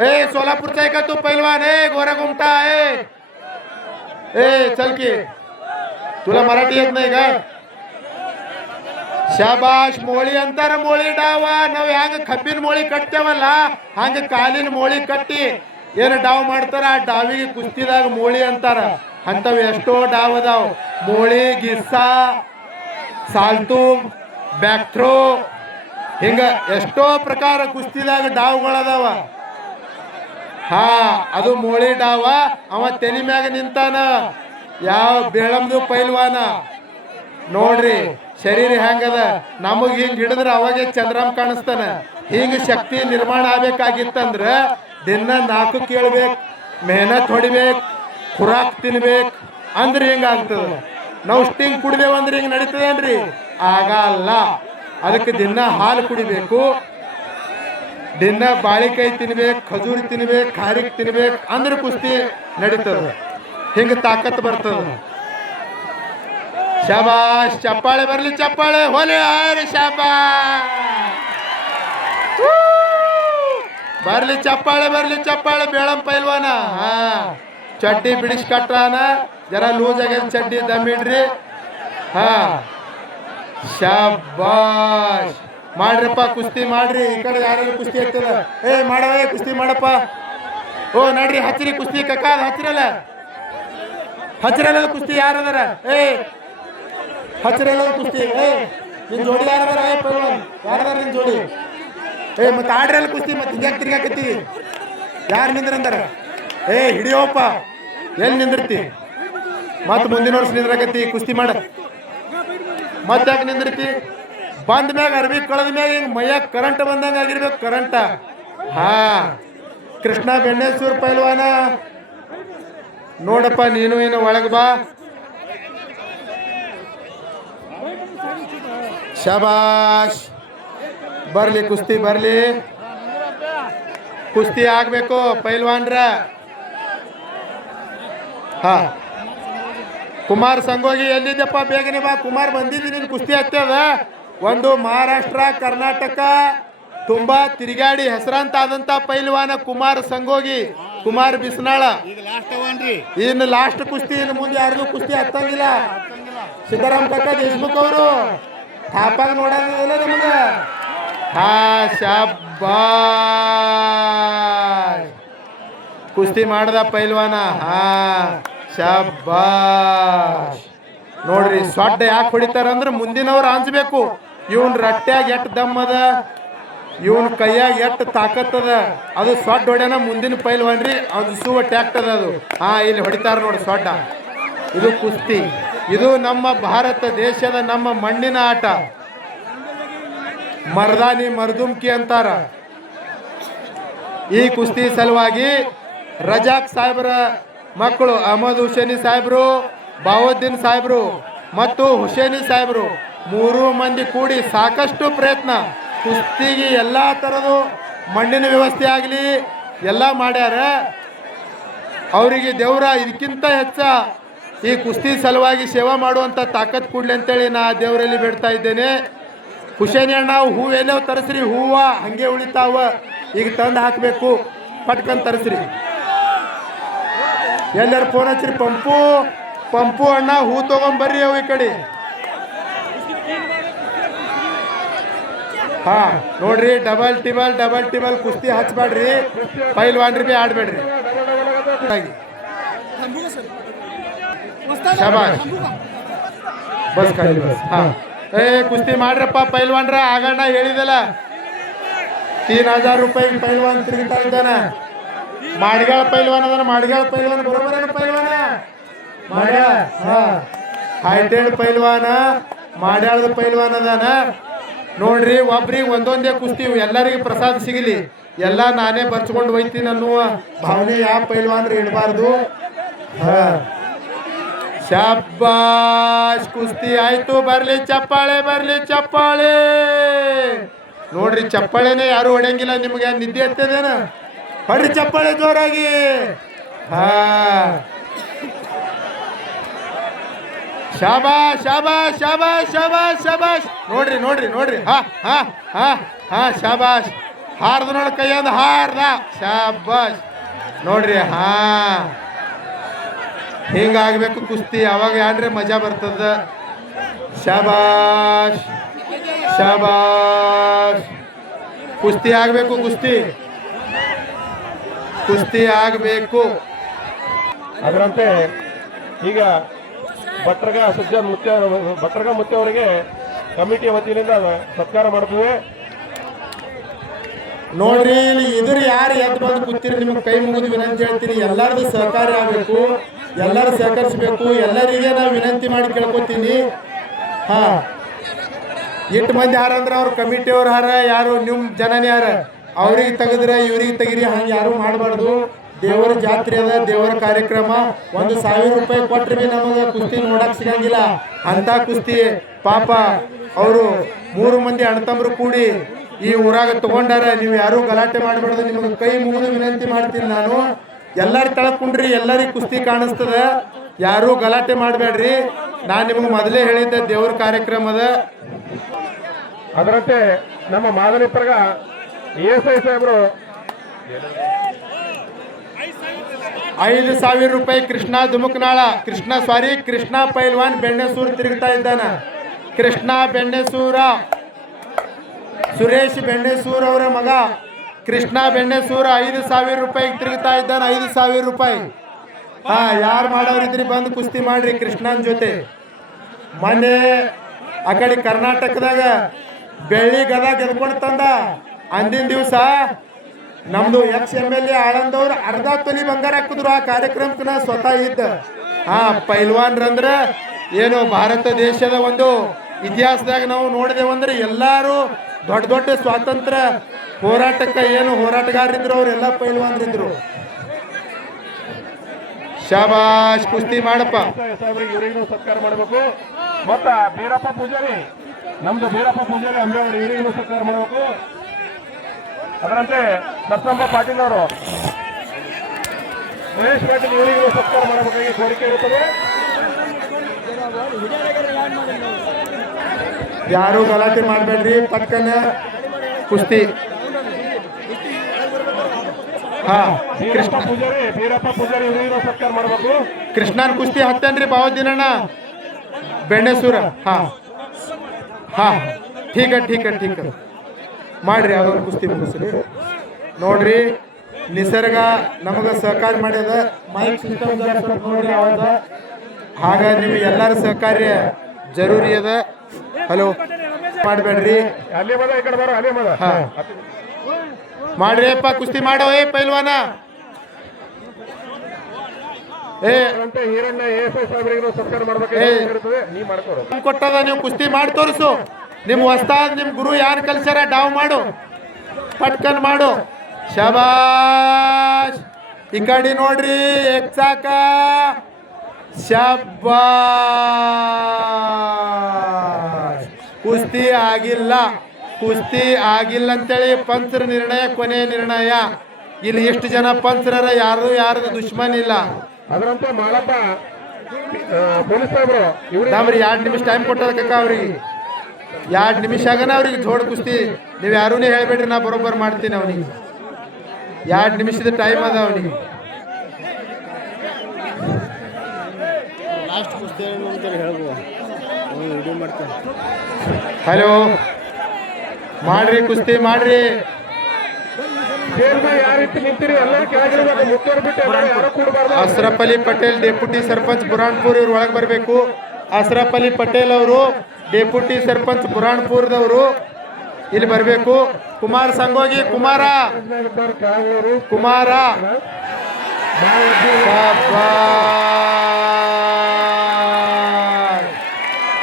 ए सोलापूरचा आहे का तू पहलवान ए गोरा गुमटा ए चल की तुला मराठी येत नाही का शाबाश मोळी अंतर मोळी डावा ನಾವು ಹ್ಯಾಂಗ ಕಬ್ಬಿನ मोळी ಕಟ್ತೇವಲ್ಲ ಹಂಗ ಕಾಲಿನ मोळी ಕಟ್ಟಿ ಏನು ಡಾವ್ ಮಾಡ್ತಾರ ಆ ಡಾವಿಗೆ ಕುಸ್ತಿದಾಗ मोळी ಅಂತಾರ ಅಂತವ ಎಷ್ಟೋ ಡಾವ್ ಅದಾವ मोळी ಗಿಸ್ಸಾ ಸಾಲ್ತು ಬ್ಯಾಕ್ ಥ್ರೋ ಹಿಂಗ ಎಷ್ಟೋ ಪ್ರಕಾರ ಕುಸ್ತಿದಾಗ ಡಾವ್ಗಳದಾವ ಹಾ ಅದು मोळी ಡಾವ ಅವ ತೆನಿ ಮ್ಯಾಗ ನಿಂತಾನ ಯಾವ ಬೆಳಂದು ಪೈಲ್ವಾನ ನೋಡ್ರಿ ಶರೀರ ಹೆಂಗದ ನಮಗ್ ಹಿಂಗ್ ಹಿಡಿದ್ರ ಅವಾಗೆ ಚಂದ್ರಮ್ ಕಾಣಿಸ್ತಾನ ಹಿಂಗ ಶಕ್ತಿ ನಿರ್ಮಾಣ ಆಗ್ಬೇಕಾಗಿತ್ತಂದ್ರ ದಿನ 4 ಕೇಳ್ಬೇಕು ಮೆಹನತ್ ಹೊಡಿಬೇಕು ಖುರಾಕ್ ತಿನ್ಬೇಕು ಅಂದ್ರೆ ಹಿಂಗ ಆಗ್ತದ ನಾವು ಸ್ಟಿಂಗ್ ಕುಡಿದೇವಂದ್ರೆ ಹಿಂಗ್ ನಡೀತದೇನ್ರಿ ಆಗಲ್ಲ ಅದಕ್ಕೆ ದಿನ ಹಾಲು ಕುಡಿಬೇಕು ದಿನ ಬಾಳಿಕಾಯಿ ತಿನ್ಬೇಕು ಖಜೂರಿ ತಿನ್ಬೇಕು ಖಾರಿಕ್ ತಿನ್ಬೇಕು ಅಂದ್ರೆ ಕುಸ್ತಿ ನಡೀತದ ಹಿಂಗ ತಾಕತ್ ಬರ್ತದ शाबाश चप्पाळे बरली चप्पाळे होले अरे शाबाश बरली चप्पाळे बेळम पहलवान हा चड्डी बिडिश कट्रान जरा लूज आगे चड्डी दमिड्री हा शाबाश ಮಾಡ್ರಪ್ಪ ಕುಸ್ತಿ ಮಾಡ್ರಿ ಈ ಕಡೆ ಯಾರು ಕುಸ್ತಿ ಆಗ್ತದ ಮಾಡವ ಕುಸ್ತಿ ಮಾಡಪ್ಪ ಓ ನಡ್ರಿ ಹಚ್ಚಿರಿ ಕುಸ್ತಿ ಕಕ್ಕಾದ ಹಚ್ಚಿರಲ್ಲ ಹಚ್ಚರೆಲ್ಲ ಕುಸ್ತಿ ಯಾರದಾರ ಏ ಹಚ್ಚರೆಲ್ಲ ಕುಸ್ತಿ ಏ ನಿನ್ ಜೋಡಿ ಯಾರದಾರ ಏ ಪೈಲ್ವಾನ್ ಯಾರದಾರ ನಿನ್ ಜೋಡಿ ಏ ಮತ್ತೆ ಆಡ್ರೆಲ್ಲ ಕುಸ್ತಿ ಮತ್ತೆ ಹಿಂಗ್ಯಾಕೆ ತಿರ್ಗಾಕತ್ತೀವಿ ಯಾರು ನಿಂದ್ರಂದಾರ ಏ ಹಿಡಿಯೋಪ್ಪ ಎಲ್ಲಿ ನಿಂದಿರ್ತಿ ಮತ್ತೆ ಮುಂದಿನ ವರ್ಷ ನಿಂದ್ರಾಕತ್ತಿ ಕುಸ್ತಿ ಮಾಡ ಮತ್ತೆ ಯಾಕೆ ನಿಂದಿರ್ತಿ ಬಂದ ಮ್ಯಾಗ ಅರ್ಬಿ ಕಳೆದ ಮ್ಯಾಗ ಹಿಂಗ್ ಮೈಯಾಗ ಕರೆಂಟ್ ಬಂದಂಗ ಆಗಿರ್ಬೇಕು ಕರೆಂಟ ಹಾ ಕೃಷ್ಣ ಬೆಣ್ಣೆಸೂರ್ ಪೈಲ್ವಾನ ನೋಡಪ್ಪ ನೀನು ಏನು ಒಳಗೆ ಬಾ ಶಬಾಷ್ ಬರ್ಲಿ ಕುಸ್ತಿ ಬರ್ಲಿ ಕುಸ್ತಿ ಆಗ್ಬೇಕು ಪೈಲ್ವಾನ್ರ ಹಾ ಕುಮಾರ್ ಸಂಗೋಗಿ ಎಲ್ಲಿದ್ದಪ್ಪ ಬೇಗನೆ ಬಾ ಕುಮಾರ್ ಬಂದಿದ್ದೀನಿ ಕುಸ್ತಿ ಹತ್ತದ ಒಂದು ಮಹಾರಾಷ್ಟ್ರ ಕರ್ನಾಟಕ ತುಂಬಾ ತಿರುಗಾಡಿ ಹೆಸರಂತಾದಂತ ಪೈಲ್ವಾನ ಕುಮಾರ್ ಸಂಗೋಗಿ ಕುಮಾರ್ ಬಿಸ್ನಾಳ ಇನ್ನು ಲಾಸ್ಟ್ ಕುಸ್ತಿ ಇನ್ನು ಮುಂದೆ ಯಾರಿಗೂ ಕುಸ್ತಿ ಹತ್ತಂಗಿಲ್ಲ ಸಿದ್ದರಾಮ್ ಕಕ್ಕ ದೇಶಮುಖ್ ಅವರು ತಾಪಾಗ ನೋಡೋದಿಲ್ಲ ನಿಮ್ಗೆ ಹಾ ಶಾಬಾಷ್ ಕುಸ್ತಿ ಮಾಡ್ದ ಪೈಲ್ವಾನ ಹಾ ಶಾಬಾಷ್ ನೋಡ್ರಿ ಸೊಡ್ಡ ಯಾಕೆ ಹೊಡಿತಾರಂದ್ರೆ ಮುಂದಿನವ್ರು ಅಂಜಬೇಕು ಇವನ್ ರಟ್ಟ್ಯಾಗ ಎಟ್ ದಮ್ಮದ ಇವನ್ ಕೈಯಾಗ ಎಟ್ ತಾಕತ್ತದ ಅದು ಸೊಡ್ಡ ಹೊಡ್ಯಾನ ಮುಂದಿನ ಪೈಲ್ವಾನ್ರಿ ಅದು ಸುವ ಟ್ಯಾಕ್ಟದ ಅದು ಹಾ ಇಲ್ಲಿ ಹೊಡಿತಾರ ನೋಡಿ ಸೊಡ್ಡ ಇದು ಕುಸ್ತಿ ಇದು ನಮ್ಮ ಭಾರತ ದೇಶದ ನಮ್ಮ ಮಣ್ಣಿನ ಆಟ ಮರ್ದಾನಿ ಮರ್ದುಮ್ಕಿ ಅಂತಾರ ಈ ಕುಸ್ತಿ ಸಲುವಾಗಿ ರಜಾಕ್ ಸಾಹೇಬ್ರ ಮಕ್ಕಳು ಅಹಮದ್ ಹುಸೇನಿ ಸಾಹೇಬ್ರು ಬಾವುದ್ದೀನ್ ಸಾಹೇಬ್ರು ಮತ್ತು ಹುಸೇನಿ ಸಾಹೇಬ್ರು ಮೂರು ಮಂದಿ ಕೂಡಿ ಸಾಕಷ್ಟು ಪ್ರಯತ್ನ ಕುಸ್ತಿಗೆ ಎಲ್ಲ ಥರದ್ದು ಮಣ್ಣಿನ ವ್ಯವಸ್ಥೆ ಆಗಲಿ ಎಲ್ಲ ಮಾಡ್ಯಾರ ಅವರಿಗೆ ದೇವ್ರ ಇದಕ್ಕಿಂತ ಹೆಚ್ಚ ಈ ಕುಸ್ತಿ ಸಲುವಾಗಿ ಸೇವಾ ಮಾಡುವಂಥ ತಾಕತ್ ಕೊಡ್ಲಿ ಅಂತೇಳಿ ನಾ ದೇವರಲ್ಲಿ ಬೇಡ್ತಾ ಇದ್ದೇನೆ ಹುಸೇನಿ ಅಣ್ಣ ಹೂ ಎಲ್ಲೋ ತರಿಸ್ರಿ ಹೂವ ಹಂಗೆ ಉಳಿತಾವ ಈಗ ತಂದು ಹಾಕಬೇಕು ಪಟ್ಕಂತ ತರಿಸ್ರಿ ಎಲ್ಲರೂ ಫೋನ್ ಹಚ್ಚಿರಿ ಪಂಪು ಅಣ್ಣ ಹೂ ತಗೊಂಬರ್ರಿ ಅವು ಈ ಕಡೆ ಹಾ ನೋಡ್ರಿ ಡಬಲ್ ಟಿಬಲ್ ಕುಸ್ತಿ ಹಚ್ಬೇಡ್ರಿ ಪೈಲ್ವಾನ್ರಿ ಬಿ ಆಡ್ಬೇಡ್ರಿ ಶಬಾಷ್ ಬಸ್ ಖಾಲಿ ಬಸ್ ಹಾ ಏ ಕುಸ್ತಿ ಮಾಡ್ರಪ್ಪ ಪೈಲ್ವಾನ್ರ ಆಗಣ್ಣ ಹೇಳಿದಲ್ಲ 3000 ರೂಪಾಯಿ ಪೈಲ್ವಾನ್ ತಿರುಗಿತಾ ಇದ್ದಾನ ಮಾಡ್ಯಾಳ ಪೈಲ್ವಾನ್ ಅದನ ಮಾಡ್ಯಾಳ ಪೈಲ್ವಾನ್ ಬರೋಬರ ಪೈಲ್ವಾನ ಮಾಡ್ಯಾಳ ಹಾ ಹೈಟೆಡ್ ಪೈಲ್ವಾನ ಮಾಡ್ಯಾಳದ ಪೈಲ್ವಾನ್ ಅದಾನ ನೋಡ್ರಿ ಒಬ್ರಿಗೆ ಒಂದೊಂದೇ ಕುಸ್ತಿ ಎಲ್ಲರಿಗೆ ಪ್ರಸಾದ ಸಿಗಲಿ ಎಲ್ಲ ನಾನೇ ಬರ್ಸ್ಕೊಂಡು ಹೋಯ್ತೀನಿ ಅನ್ನುವ ಭಾವನೆ ಯಾವ ಪೈಲ್ವಾನ್ರು ಇಡಬಾರ್ದು ಹಾ ಶಾಬಾಷ್ ಕುಸ್ತಿ ಆಯ್ತು ಬರ್ಲಿ ಚಪ್ಪಾಳೆ ನೋಡ್ರಿ ಚಪ್ಪಾಳೆನೆ ಯಾರು ಹೊಡೆಯಂಗಿಲ್ಲ ನಿಮ್ಗೆ ನಿದ್ದೆ ಹತ್ತದೇನ ಹೊಡ್ರಿ ಚಪ್ಪಾಳೆ ಜೋರಾಗಿ ಹಾ ಶಾಬಾಷ್ ನೋಡ್ರಿ ಹಾ ಶಾಬಾಷ್ ಹಾರ್ದ ನೋಡ ಕೈಯಂದ ಹಾರ್ದ ಶಾಬಾಷ್ ನೋಡ್ರಿ ಹಾ ಹಿಂಗಾಗಬೇಕು ಕುಸ್ತಿ ಅವಾಗ ಯಾನ್ರೆ ಮಜಾ ಬರ್ತದ ಶಾಬಾಷ್ ಕುಸ್ತಿ ಆಗಬೇಕು ಕುಸ್ತಿ ಆಗಬೇಕು ಅದರಂತೆ ಈಗ ಭಟ್ರಗ ಮುತ್ಯ ಅವರಿಗೆ ಕಮಿಟಿಯ ವತಿಯಿಂದ ಸತ್ಕಾರ ಮಾಡ್ತೀವಿ ನೋಡ್ರಿ ಇಲ್ಲಿ ಇದ್ರ ಯಾರು ಎದ್ದು ಬಂದು ಕೂತಿರಿ ನಿಮ್ಗೆ ಕೈ ಮುಗಿದು ವಿನಂತಿ ಹೇಳ್ತೀನಿ ಎಲ್ಲರದು ಸಹಕಾರ ಆಗಬೇಕು ಎಲ್ಲರೂ ಸಹಕರಿಸಬೇಕು ಎಲ್ಲರಿಗೆ ನಾವು ವಿನಂತಿ ಮಾಡಿ ಕೇಳ್ಕೊತೀನಿ ಹಾ ಎಷ್ಟು ಮಂದಿ ಹಾರ ಅಂದ್ರೆ ಅವ್ರ ಕಮಿಟಿಯವ್ರ ಹಾರ ಯಾರು ನಿಮ್ಮ ಜನನೇ ಯಾರ ಅವ್ರಿಗೆ ತೆಗೆದ್ರೆ ಇವ್ರಿಗೆ ತೆಗಿರಿ ಹಂಗೆ ಯಾರು ಮಾಡಬಾರ್ದು ದೇವರ ಜಾತ್ರೆ ಅದ ದೇವರ ಕಾರ್ಯಕ್ರಮ 1000 ರೂಪಾಯಿ ಕೊಟ್ರೆ ಬಿ ನಮಗೆ ಕುಸ್ತಿ ನೋಡಕ್ ಸಿಗಂಗಿಲ್ಲ ಅಂತ ಕುಸ್ತಿ ಪಾಪ ಅವರು 3 ಮಂದಿ ಅಣ್ಣತಮ್ಮರು ಕೂಡಿ ಈ ಊರಾಗ ತಗೊಂಡಾರ ನೀವು ಯಾರು ಗಲಾಟೆ ಮಾಡಬಾರ್ದು ನಿಮಗೆ ಕೈ ಮುಗಿದು ವಿನಂತಿ ಮಾಡ್ತೀನಿ ನಾನು ಎಲ್ಲರೂ ತಳಕೊಂಡ್ರಿ ಎಲ್ಲರಿಗೂ ಕುಸ್ತಿ ಕಾಣಿಸ್ತದ ಯಾರು ಗಲಾಟೆ ಮಾಡಬೇಡ್ರಿ ನಾನು ನಿಮಗೆ ಮೊದಲೇ ಹೇಳಿದ್ದೆ ದೇವ್ರ ಕಾರ್ಯಕ್ರಮದ ಅದರಂತೆ ನಮ್ಮ ಮಾದನಿಪರ್ಗ ESI ಸಾಹೇಬರು 5000 ರೂಪಾಯಿ ಕೃಷ್ಣ ದುಮುಕ್ನಾಳ ಕೃಷ್ಣ ಪೈಲ್ವಾನ್ ಬೆಣ್ಣೆಸೂರು ತಿರುಗ್ತಾ ಇದ್ದಾನ ಕೃಷ್ಣ ಬೆಣ್ಣೆಸೂರ ಸುರೇಶ್ ಬೆಣ್ಣೆಸೂರ್ ಅವರ ಮಗ ಕೃಷ್ಣ ಬೆಣ್ಣೆಸೂರ 5000 ರೂಪಾಯಿ ತಿರುಗ್ತಾ ಇದ್ದಾನೆ 5000 ರೂಪಾಯಿ ಹಾ ಯಾರು ಮಾಡೋರಿದ್ರಿ ಬಂದು ಕುಸ್ತಿ ಮಾಡ್ರಿ ಕೃಷ್ಣನ್ ಜೊತೆ. ಮೊನ್ನೆ ಆ ಕಡೆ ಕರ್ನಾಟಕದಾಗ ಬೆಳ್ಳಿ ಗದ ಗೆದ್ಕೊಂಡು ತಂದ. ಅಂದಿನ ದಿವಸ ನಮ್ದು XMLA ಆಳಂದವ್ರು ಅರ್ಧ ತೊಲಿ ಬಂಗಾರ ಹಾಕಿದ್ರು ಆ ಕಾರ್ಯಕ್ರಮಕ್ಕೆ ನಾ ಸ್ವತಃ ಇದ್ದ. ಹಾ ಪೈಲ್ವಾನ್ರಂದ್ರ ಏನು ಭಾರತ ದೇಶದ ಒಂದು ಇತಿಹಾಸದಾಗ ನಾವು ನೋಡಿದೇವಂದ್ರೆ ಎಲ್ಲಾರು ದೊಡ್ಡ ದೊಡ್ಡ ಸ್ವಾತಂತ್ರ್ಯ ಹೋರಾಟಕ್ಕೆ ಏನು ಹೋರಾಟಗಾರರಿದ್ರು ಅವರೆಲ್ಲ ಪೈಲ್ವಾನ್ರಿದ್ರು. ಶಾಬಾಷ್ ಕುಸ್ತಿ ಮಾಡಪ್ಪ. ಇವರಿಗೂ ಸತ್ಕಾರ ಮಾಡಬೇಕು. ಮತ್ತ ಬೀರಪ್ಪ ಪೂಜಾರಿ, ನಮ್ದು ಬೀರಪ್ಪ ಪೂಜಾರಿ ಅಂಬೇಗೌಡ ಇವರಿಗೂ ಸತ್ಕಾರ ಮಾಡಬೇಕು. ಅದರಂತೆ ನರಸಂಬ ಪಾಟೀಲ್ ಅವರು, ಮಹೇಶ್ ಪಾಟೀಲ್ ಇವರಿಗೂ ಸತ್ಕಾರ ಮಾಡಬೇಕಾಗಿ ಕೋರಿಕೆ ಇರುತ್ತದೆ. ಯಾರು ಗಲಾಟೆ ಮಾಡಬೇಡ್ರಿ, ಪಕ್ಕನ ಕುಸ್ತಿ. ಹಾ ಕೃಷ್ಣ ಪೂಜಾರಿ, ಬೀರಪ್ಪ ಪೂಜಾರಿ ಇವರಿಗೂ ಸತ್ಕಾರ ಮಾಡಬೇಕು. ಕೃಷ್ಣನ್ ಕುಸ್ತಿ ಹತ್ತೇನ್ರಿ ಬಾವದಿನಣ್ಣ ಬೆಣ್ಣೆಸೂರ. ಹಾ ಹಾ ಠೀಕ ಠೀಕ ಠೀಕ ಮಾಡ್ರಿ, ಯಾವ್ದೊಂದು ಕುಸ್ತಿ ಮುಗಿಸ್ರಿ. ನೋಡ್ರಿ ನಿಸರ್ಗ ನಮಗ ಸಹಕಾರ ಮಾಡ್ಯದ. ಮೈಕ್ ಸಿಸ್ಟಮ್ ನೋಡ್ರಿ ಅವಾಗ, ಹಾಗ ನಿಮ್ಗೆ ಎಲ್ಲರ ಸಹಕಾರ್ಯ ಜರೂರಿ ಅದ. ಹಲೋ ಮಾಡಬೇಡ್ರಿ, ಅಲ್ಲೇ ಬದ ಈ ಕಡೆ ಬರೋ, ಅಲ್ಲೇ ಬದ. ಹಾ ಮಾಡ್ರಿ ಅಪ್ಪ ಕುಸ್ತಿ ಮಾಡೋ. ಏ ಪೈಲ್ವಾನ ಏ ಅದರಂತೆ ಹಿರಣ್ಣ ASI ಸಾಹೇಬರಿಗೂ ಸತ್ಕಾರ ಮಾಡಬೇಕಾಗಿರುತ್ತದೆ. ನೀ ಮಾಡ್ಕೊಡು. ಕೊಟ್ಟದ, ನೀವು ಕುಸ್ತಿ ಮಾಡಿ ತೋರಿಸು. ನಿಮ್ ಹೊಸ್ತಾದ್ ನಿಮ್ ಗುರು ಯಾರು ಕಲ್ಸ್ಯಾರ ಡಾವ್ ಮಾಡು, ಪಟ್ಕನ್ ಮಾಡು. ಶಾಬಾಷ್. ಈ ಕಡೆ ನೋಡ್ರಿ ಎಕ್ಸಾಕ. ಶಾಬಾಷ್. ಕುಸ್ತಿ ಆಗಿಲ್ಲ, ಕುಸ್ತಿ ಆಗಿಲ್ಲ ಅಂತೇಳಿ ಪಂಚರ ನಿರ್ಣಯ ಕೊನೆ ನಿರ್ಣಯ. ಇಲ್ಲಿ ಎಷ್ಟು ಜನ ಪಂಚರ ಯಾರ್ದು ದುಶ್ಮನ್ ಇಲ್ಲ. ಅದರಂತೆ ಮಾಳಪ್ಪ ಪೊಲೀಸ್ ಸಾಹೇಬರು ಇವರು ನಮ್ರಿ 2 ನಿಮಿಷ ಟೈಮ್ ಕೊಟ್ಟದ ಕಕ್ಕ ಅವ್ರಿಗೆ. 2 ನಿಮಿಷ ಆಗನ ಅವ್ರಿಗೆ ಜೋಡ್ ಕುಸ್ತಿ. ನೀವು ಯಾರೂ ಹೇಳ್ಬೇಡ್ರಿ, ನಾ ಬರೋಬ್ಬರ್ ಮಾಡ್ತೀನಿ ಅವನಿಗೆ. 2 ನಿಮಿಷದ ಟೈಮ್ ಅದ ಅವನಿಗೆ. ಹಲೋ ಮಾಡ್ರಿ ಕುಸ್ತಿ ಮಾಡ್ರಿ. ಯಾವ ರೀತಿ ನಿಂತಿರಿ ಎಲ್ಲ ಕೆಳಗಿರಬೇಕು. ಮುತ್ತೂರು ಬಿಟ್ಟು ಯಾರು ಕೂಡಬಾರ್ದು. ಅಶ್ರಫ್ ಅಲಿ ಪಟೇಲ್ ಡೆಪ್ಯೂಟಿ ಸರ್ಪಂಚ್ ಬುರಾಣ್ಪುರ್ ಇವ್ರು ಒಳಗೆ ಬರಬೇಕು. ಅಶ್ರಫ್ ಅಲಿ ಪಟೇಲ್ ಅವರು ಡೆಪ್ಯೂಟಿ ಸರ್ಪಂಚ್ ಬುರಾಣ್ಪುರದವರು ಇಲ್ಲಿ ಬರಬೇಕು. ಕುಮಾರ್ ಸಂಗೋಗಿ, ಕುಮಾರ ಕುಮಾರ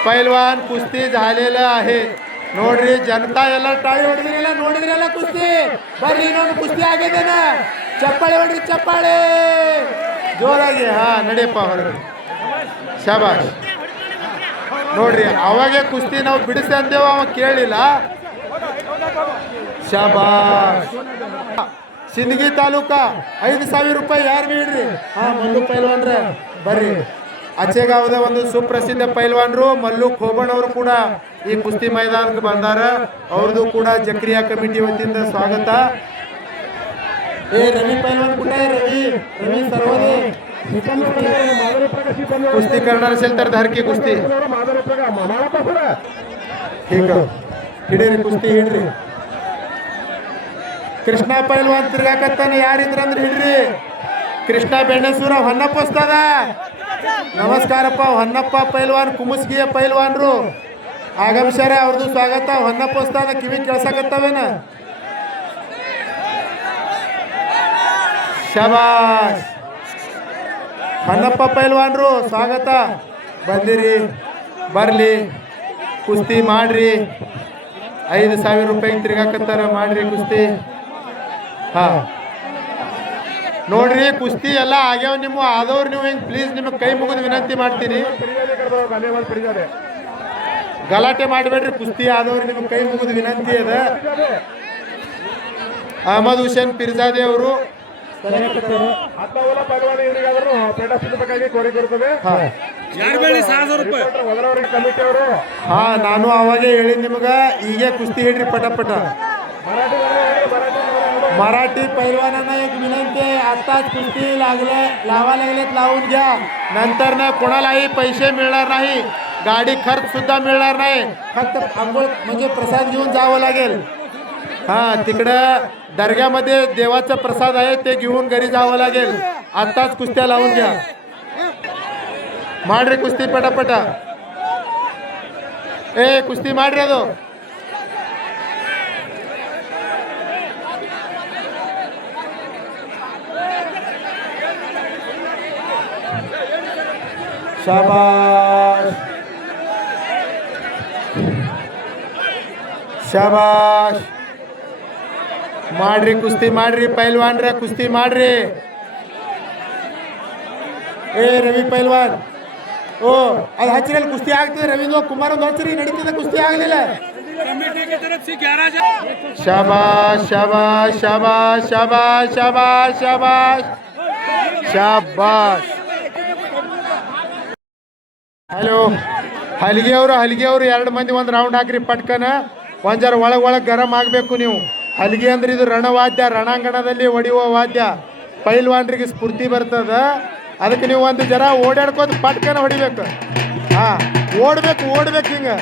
पैलवान कुस्ती झालेलं आहे. ನೋಡ್ರಿ ಜನತಾ ಎಲ್ಲ ಟಾಳಿ ಹೊಡೆದ್ರಲ್ಲ, ನೋಡಿದ್ರಲ್ಲ ಕುಸ್ತಿ. ಬರ್ರಿ ಇನ್ನೊಂದು ಕುಸ್ತಿ ಆಗಿದೆ ನಾ. ಚಪ್ಪಾಳೆ ಹೊಡ್ರಿ, ಚಪ್ಪಾಳೆ ಜೋರಾಗಿ. ಹಾ ನಡಿಯಪ್ಪ ಹೊರಗೆ. ಶಾಬಾಷ್. ನೋಡ್ರಿ ಅವಾಗೆ ಕುಸ್ತಿ ನಾವು ಬಿಡಿಸಿ ಅಂದೇವು, ಅವ ಕೇಳಿಲ್ಲ. ಶಾಬಾಷ್. ಸಿಂದಗಿ ತಾಲೂಕಾ 5,000 ರೂಪಾಯಿ ಯಾರು ಬಿಡ್ರಿ. ಹಾ ಮಲ್ಲು ಪೈಲ್ವಾನ್ರೆ ಬರ್ರಿ. ಅಚ್ಚೇಗಾವದ ಒಂದು ಸುಪ್ರಸಿದ್ಧ ಪೈಲ್ವಾನ್ರು ಮಲ್ಲು ಖೋಬಣ್ ಅವರು ಕೂಡ ಈ ಕುಸ್ತಿ ಮೈದಾನಕ್ಕೆ ಬಂದಾರ. ಅವ್ರದ್ದು ಕೂಡ ಜಕ್ರಿಯಾ ಕಮಿಟಿ ವತಿಯಿಂದ ಸ್ವಾಗತ. ಏ ರವಿ ಪೈಲ್ವಾನ್ ಕೂಡ रवी सर्वदे कुस्ती करणार असेल तर धारकी कुस्ती ठीक ಹಿಡೀರಿ ಕುಸ್ತಿ ಹಿಡ್ರಿ. ಕೃಷ್ಣ ಪೈಲ್ವಾನ್ ತಿರ್ಗಾಕತ್ತಾನ, ಯಾರಿದ್ರಂದ್ರೆ ಹಿಡ್ರಿ. ಕೃಷ್ಣ ಬೆಣ್ಣೆಸೂರ ಹೊನ್ನಪ್ಪ ವಸ್ತದ. ನಮಸ್ಕಾರಪ್ಪ ಹೊನ್ನಪ್ಪ ಪೈಲ್ವಾನ್ ಕುಮಸ್ಗಿಯ ಪೈಲ್ವಾನ್ರು ಆಗಮಿಸ್ಯಾರ. ಅವ್ರದ್ದು ಸ್ವಾಗತ. ಹೊನ್ನಪ್ಪ ವಸ್ತದ ಕಿವಿ ಕೇಳ್ಸಕತ್ತವೇನ? ಶಬಾಷ್. ಹೊನ್ನಪ್ಪ ಪೈಲ್ವಾನ್ರು ಸ್ವಾಗತ. ಬಂದಿರಿ, ಬರ್ಲಿ ಕುಸ್ತಿ ಮಾಡ್ರಿ. 5,000 ರೂಪಾಯಿ ತಿರ್ಗಾಕತ್ತಾರ, ಮಾಡ್ರಿ ಕುಸ್ತಿ. ಹಾ ನೋಡ್ರಿ ಕುಸ್ತಿ ಎಲ್ಲ ಆಗ್ಯಾವ ನಿಮ್ಮ ಆದವ್ರು. ನೀವು ಹಿಂಗೆ ಪ್ಲೀಸ್ ನಿಮಗೆ ಕೈ ಮುಗಿದು ವಿನಂತಿ ಮಾಡ್ತೀನಿ, ಗಲಾಟೆ ಮಾಡಬೇಡ್ರಿ. ಕುಸ್ತಿ ಆದವ್ರು ನಿಮಗೆ ಕೈ ಮುಗಿದು ವಿನಂತಿ ಅದ. ಅಹಮದ್ ಹುಸೇನ್ ಪಿರ್ಜಾದೆ ಅವರು ಹಾ ನಾನು ಅವಾಗೆ ಹೇಳಿದ್ ನಿಮಗ. ಈಗ कुस्ती ಹಿಡ್ರಿ पटा मराठी पैलवानांना एक विनंती आहे, आत्ताच कुस्ती लावा लागलेत, लावून घ्या. नंतर ना कोणालाही पैसे मिळणार नाही, गाडी खर्च सुद्धा मिळणार नाही. फक्त आंघोळ म्हणजे प्रसाद घेऊन जावं लागेल. हा तिकडं दर्ग्यामध्ये देवाचा प्रसाद आहे, ते घेऊन घरी जावं लागेल. आत्ताच कुस्त्या लावून घ्या. ಮಾಡ್ರಿ ಕುಸ್ತಿ ಪಟ ಪಟ. ಕುಸ್ತಿ ಮಾಡ್ರಿ ಅದು. ಶಾಬಾಷ್ ಶಾಬಾಷ್. ಮಾಡ್ರಿ ಕುಸ್ತಿ ಮಾಡ್ರಿ ಪೈಲ್ವಾನ್ರ, ಕುಸ್ತಿ ಮಾಡ್ರಿ. ರವಿ ಪೈಲ್ವಾನ್, ಅದು ಹಚ್ಚಿರಲ್ಲಿ ಕುಸ್ತಿ ಆಗ್ತದೆ. ರವೀಂದ್ರ ಕುಮಾರ್ ಒಂದು ಹಚ್ಚಿರಿ, ನಡೀತದೆ. ಕುಸ್ತಿ ಆಗಲಿಲ್ಲ. ಶಾಬಾಷ್ ಶಾಬಾಷ್ ಶಾಬಾಷ್ ಶಾಬಾಷ್ ಶಾಬಾಷ್ ಶಾಬಾಷ್ ಶಾಬಾಷ್. ಹಲೋ, ಹಲಿಗೆ ಅವರು 2 ಮಂದಿ ಒಂದು ರೌಂಡ್ ಹಾಕ್ರಿ ಪಟ್ಕನ. ಒಂದು ಜರ ಒಳಗೆ ಗರಂ ಆಗಬೇಕು ನೀವು. ಹಲಿಗೆ ಅಂದ್ರೆ ಇದು ರಣವಾದ್ಯ, ರಣಾಂಗಣದಲ್ಲಿ ಹೊಡೆಯುವ ವಾದ್ಯ. ಪೈಲ್ವಾನ್ರಿಗೆ ಸ್ಫೂರ್ತಿ ಬರ್ತದ. ಅದಕ್ಕೆ ನೀವು ಒಂದು ಜರ ಓಡಾಡ್ಕೋತ ಪಟ್ಕನ ಹೊಡಿಬೇಕು. ಓಡ್ಬೇಕು ಹಿಂಗೆ.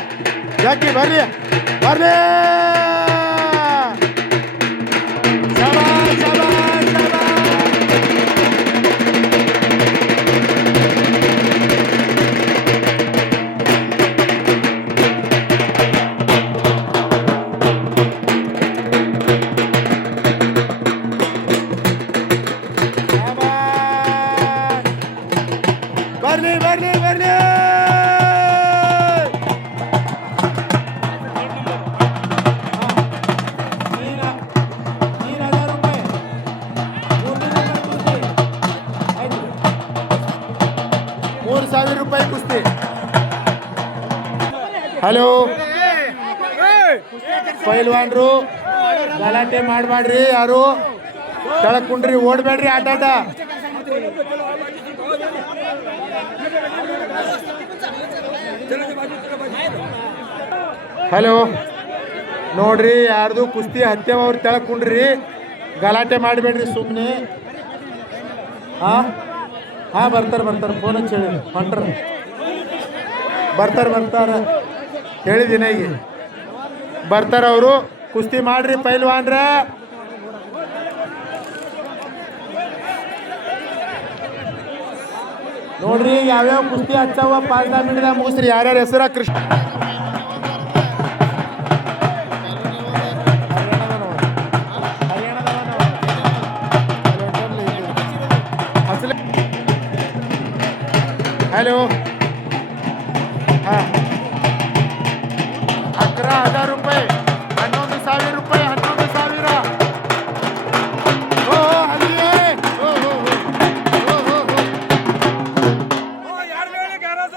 ಯಾಕೆ ಬರ್ರಿ ಬರ್ರಿ. ಬರ್ಲಿ. ₹3,000 ಕುಸ್ತಿ. ಹಲೋ, ಪೈಲ್ವಾನ್ರು ಗಲಾಟೆ ಮಾಡಬೇಡ್ರಿ. ಯಾರು ಕೆಳಗೆ ಕುಂಡ್ರಿ, ಓಡಬೇಡ್ರಿ. ಆಟ ಹಲೋ ನೋಡ್ರಿ, ಯಾರ್ದು ಕುಸ್ತಿ ಹತ್ಯವ ಅವ್ರು ತೆಳಕ್ ಕುಂಡ್ರಿ. ಗಲಾಟೆ ಮಾಡಬೇಡ್ರಿ ಸುಮ್ಮನೆ. ಬರ್ತಾರೆ ಫೋನ್ ಹಚ್ಚಿ ಹೇಳಿ ಹೊಂಟ್ರ. ಬರ್ತಾರೆ ಹೇಳಿದ್ದೀನಿ. ಈಗ ಬರ್ತಾರೆ ಅವರು. ಕುಸ್ತಿ ಮಾಡ್ರಿ ಪೈಲ್ವಾನ್ರ. ನೋಡ್ರಿ ಯಾವ್ಯಾವ ಕುಸ್ತಿ ಹಚ್ಚವ 5 ಮಿನಿಟ್ದಾಗ ಮುಗಿಸ್ರಿ. ಯಾರ್ಯಾರ ಹೆಸರ? ಕೃಷ್ಣ ಹಲೋ. ₹11,000, ₹11,000, ₹11,000.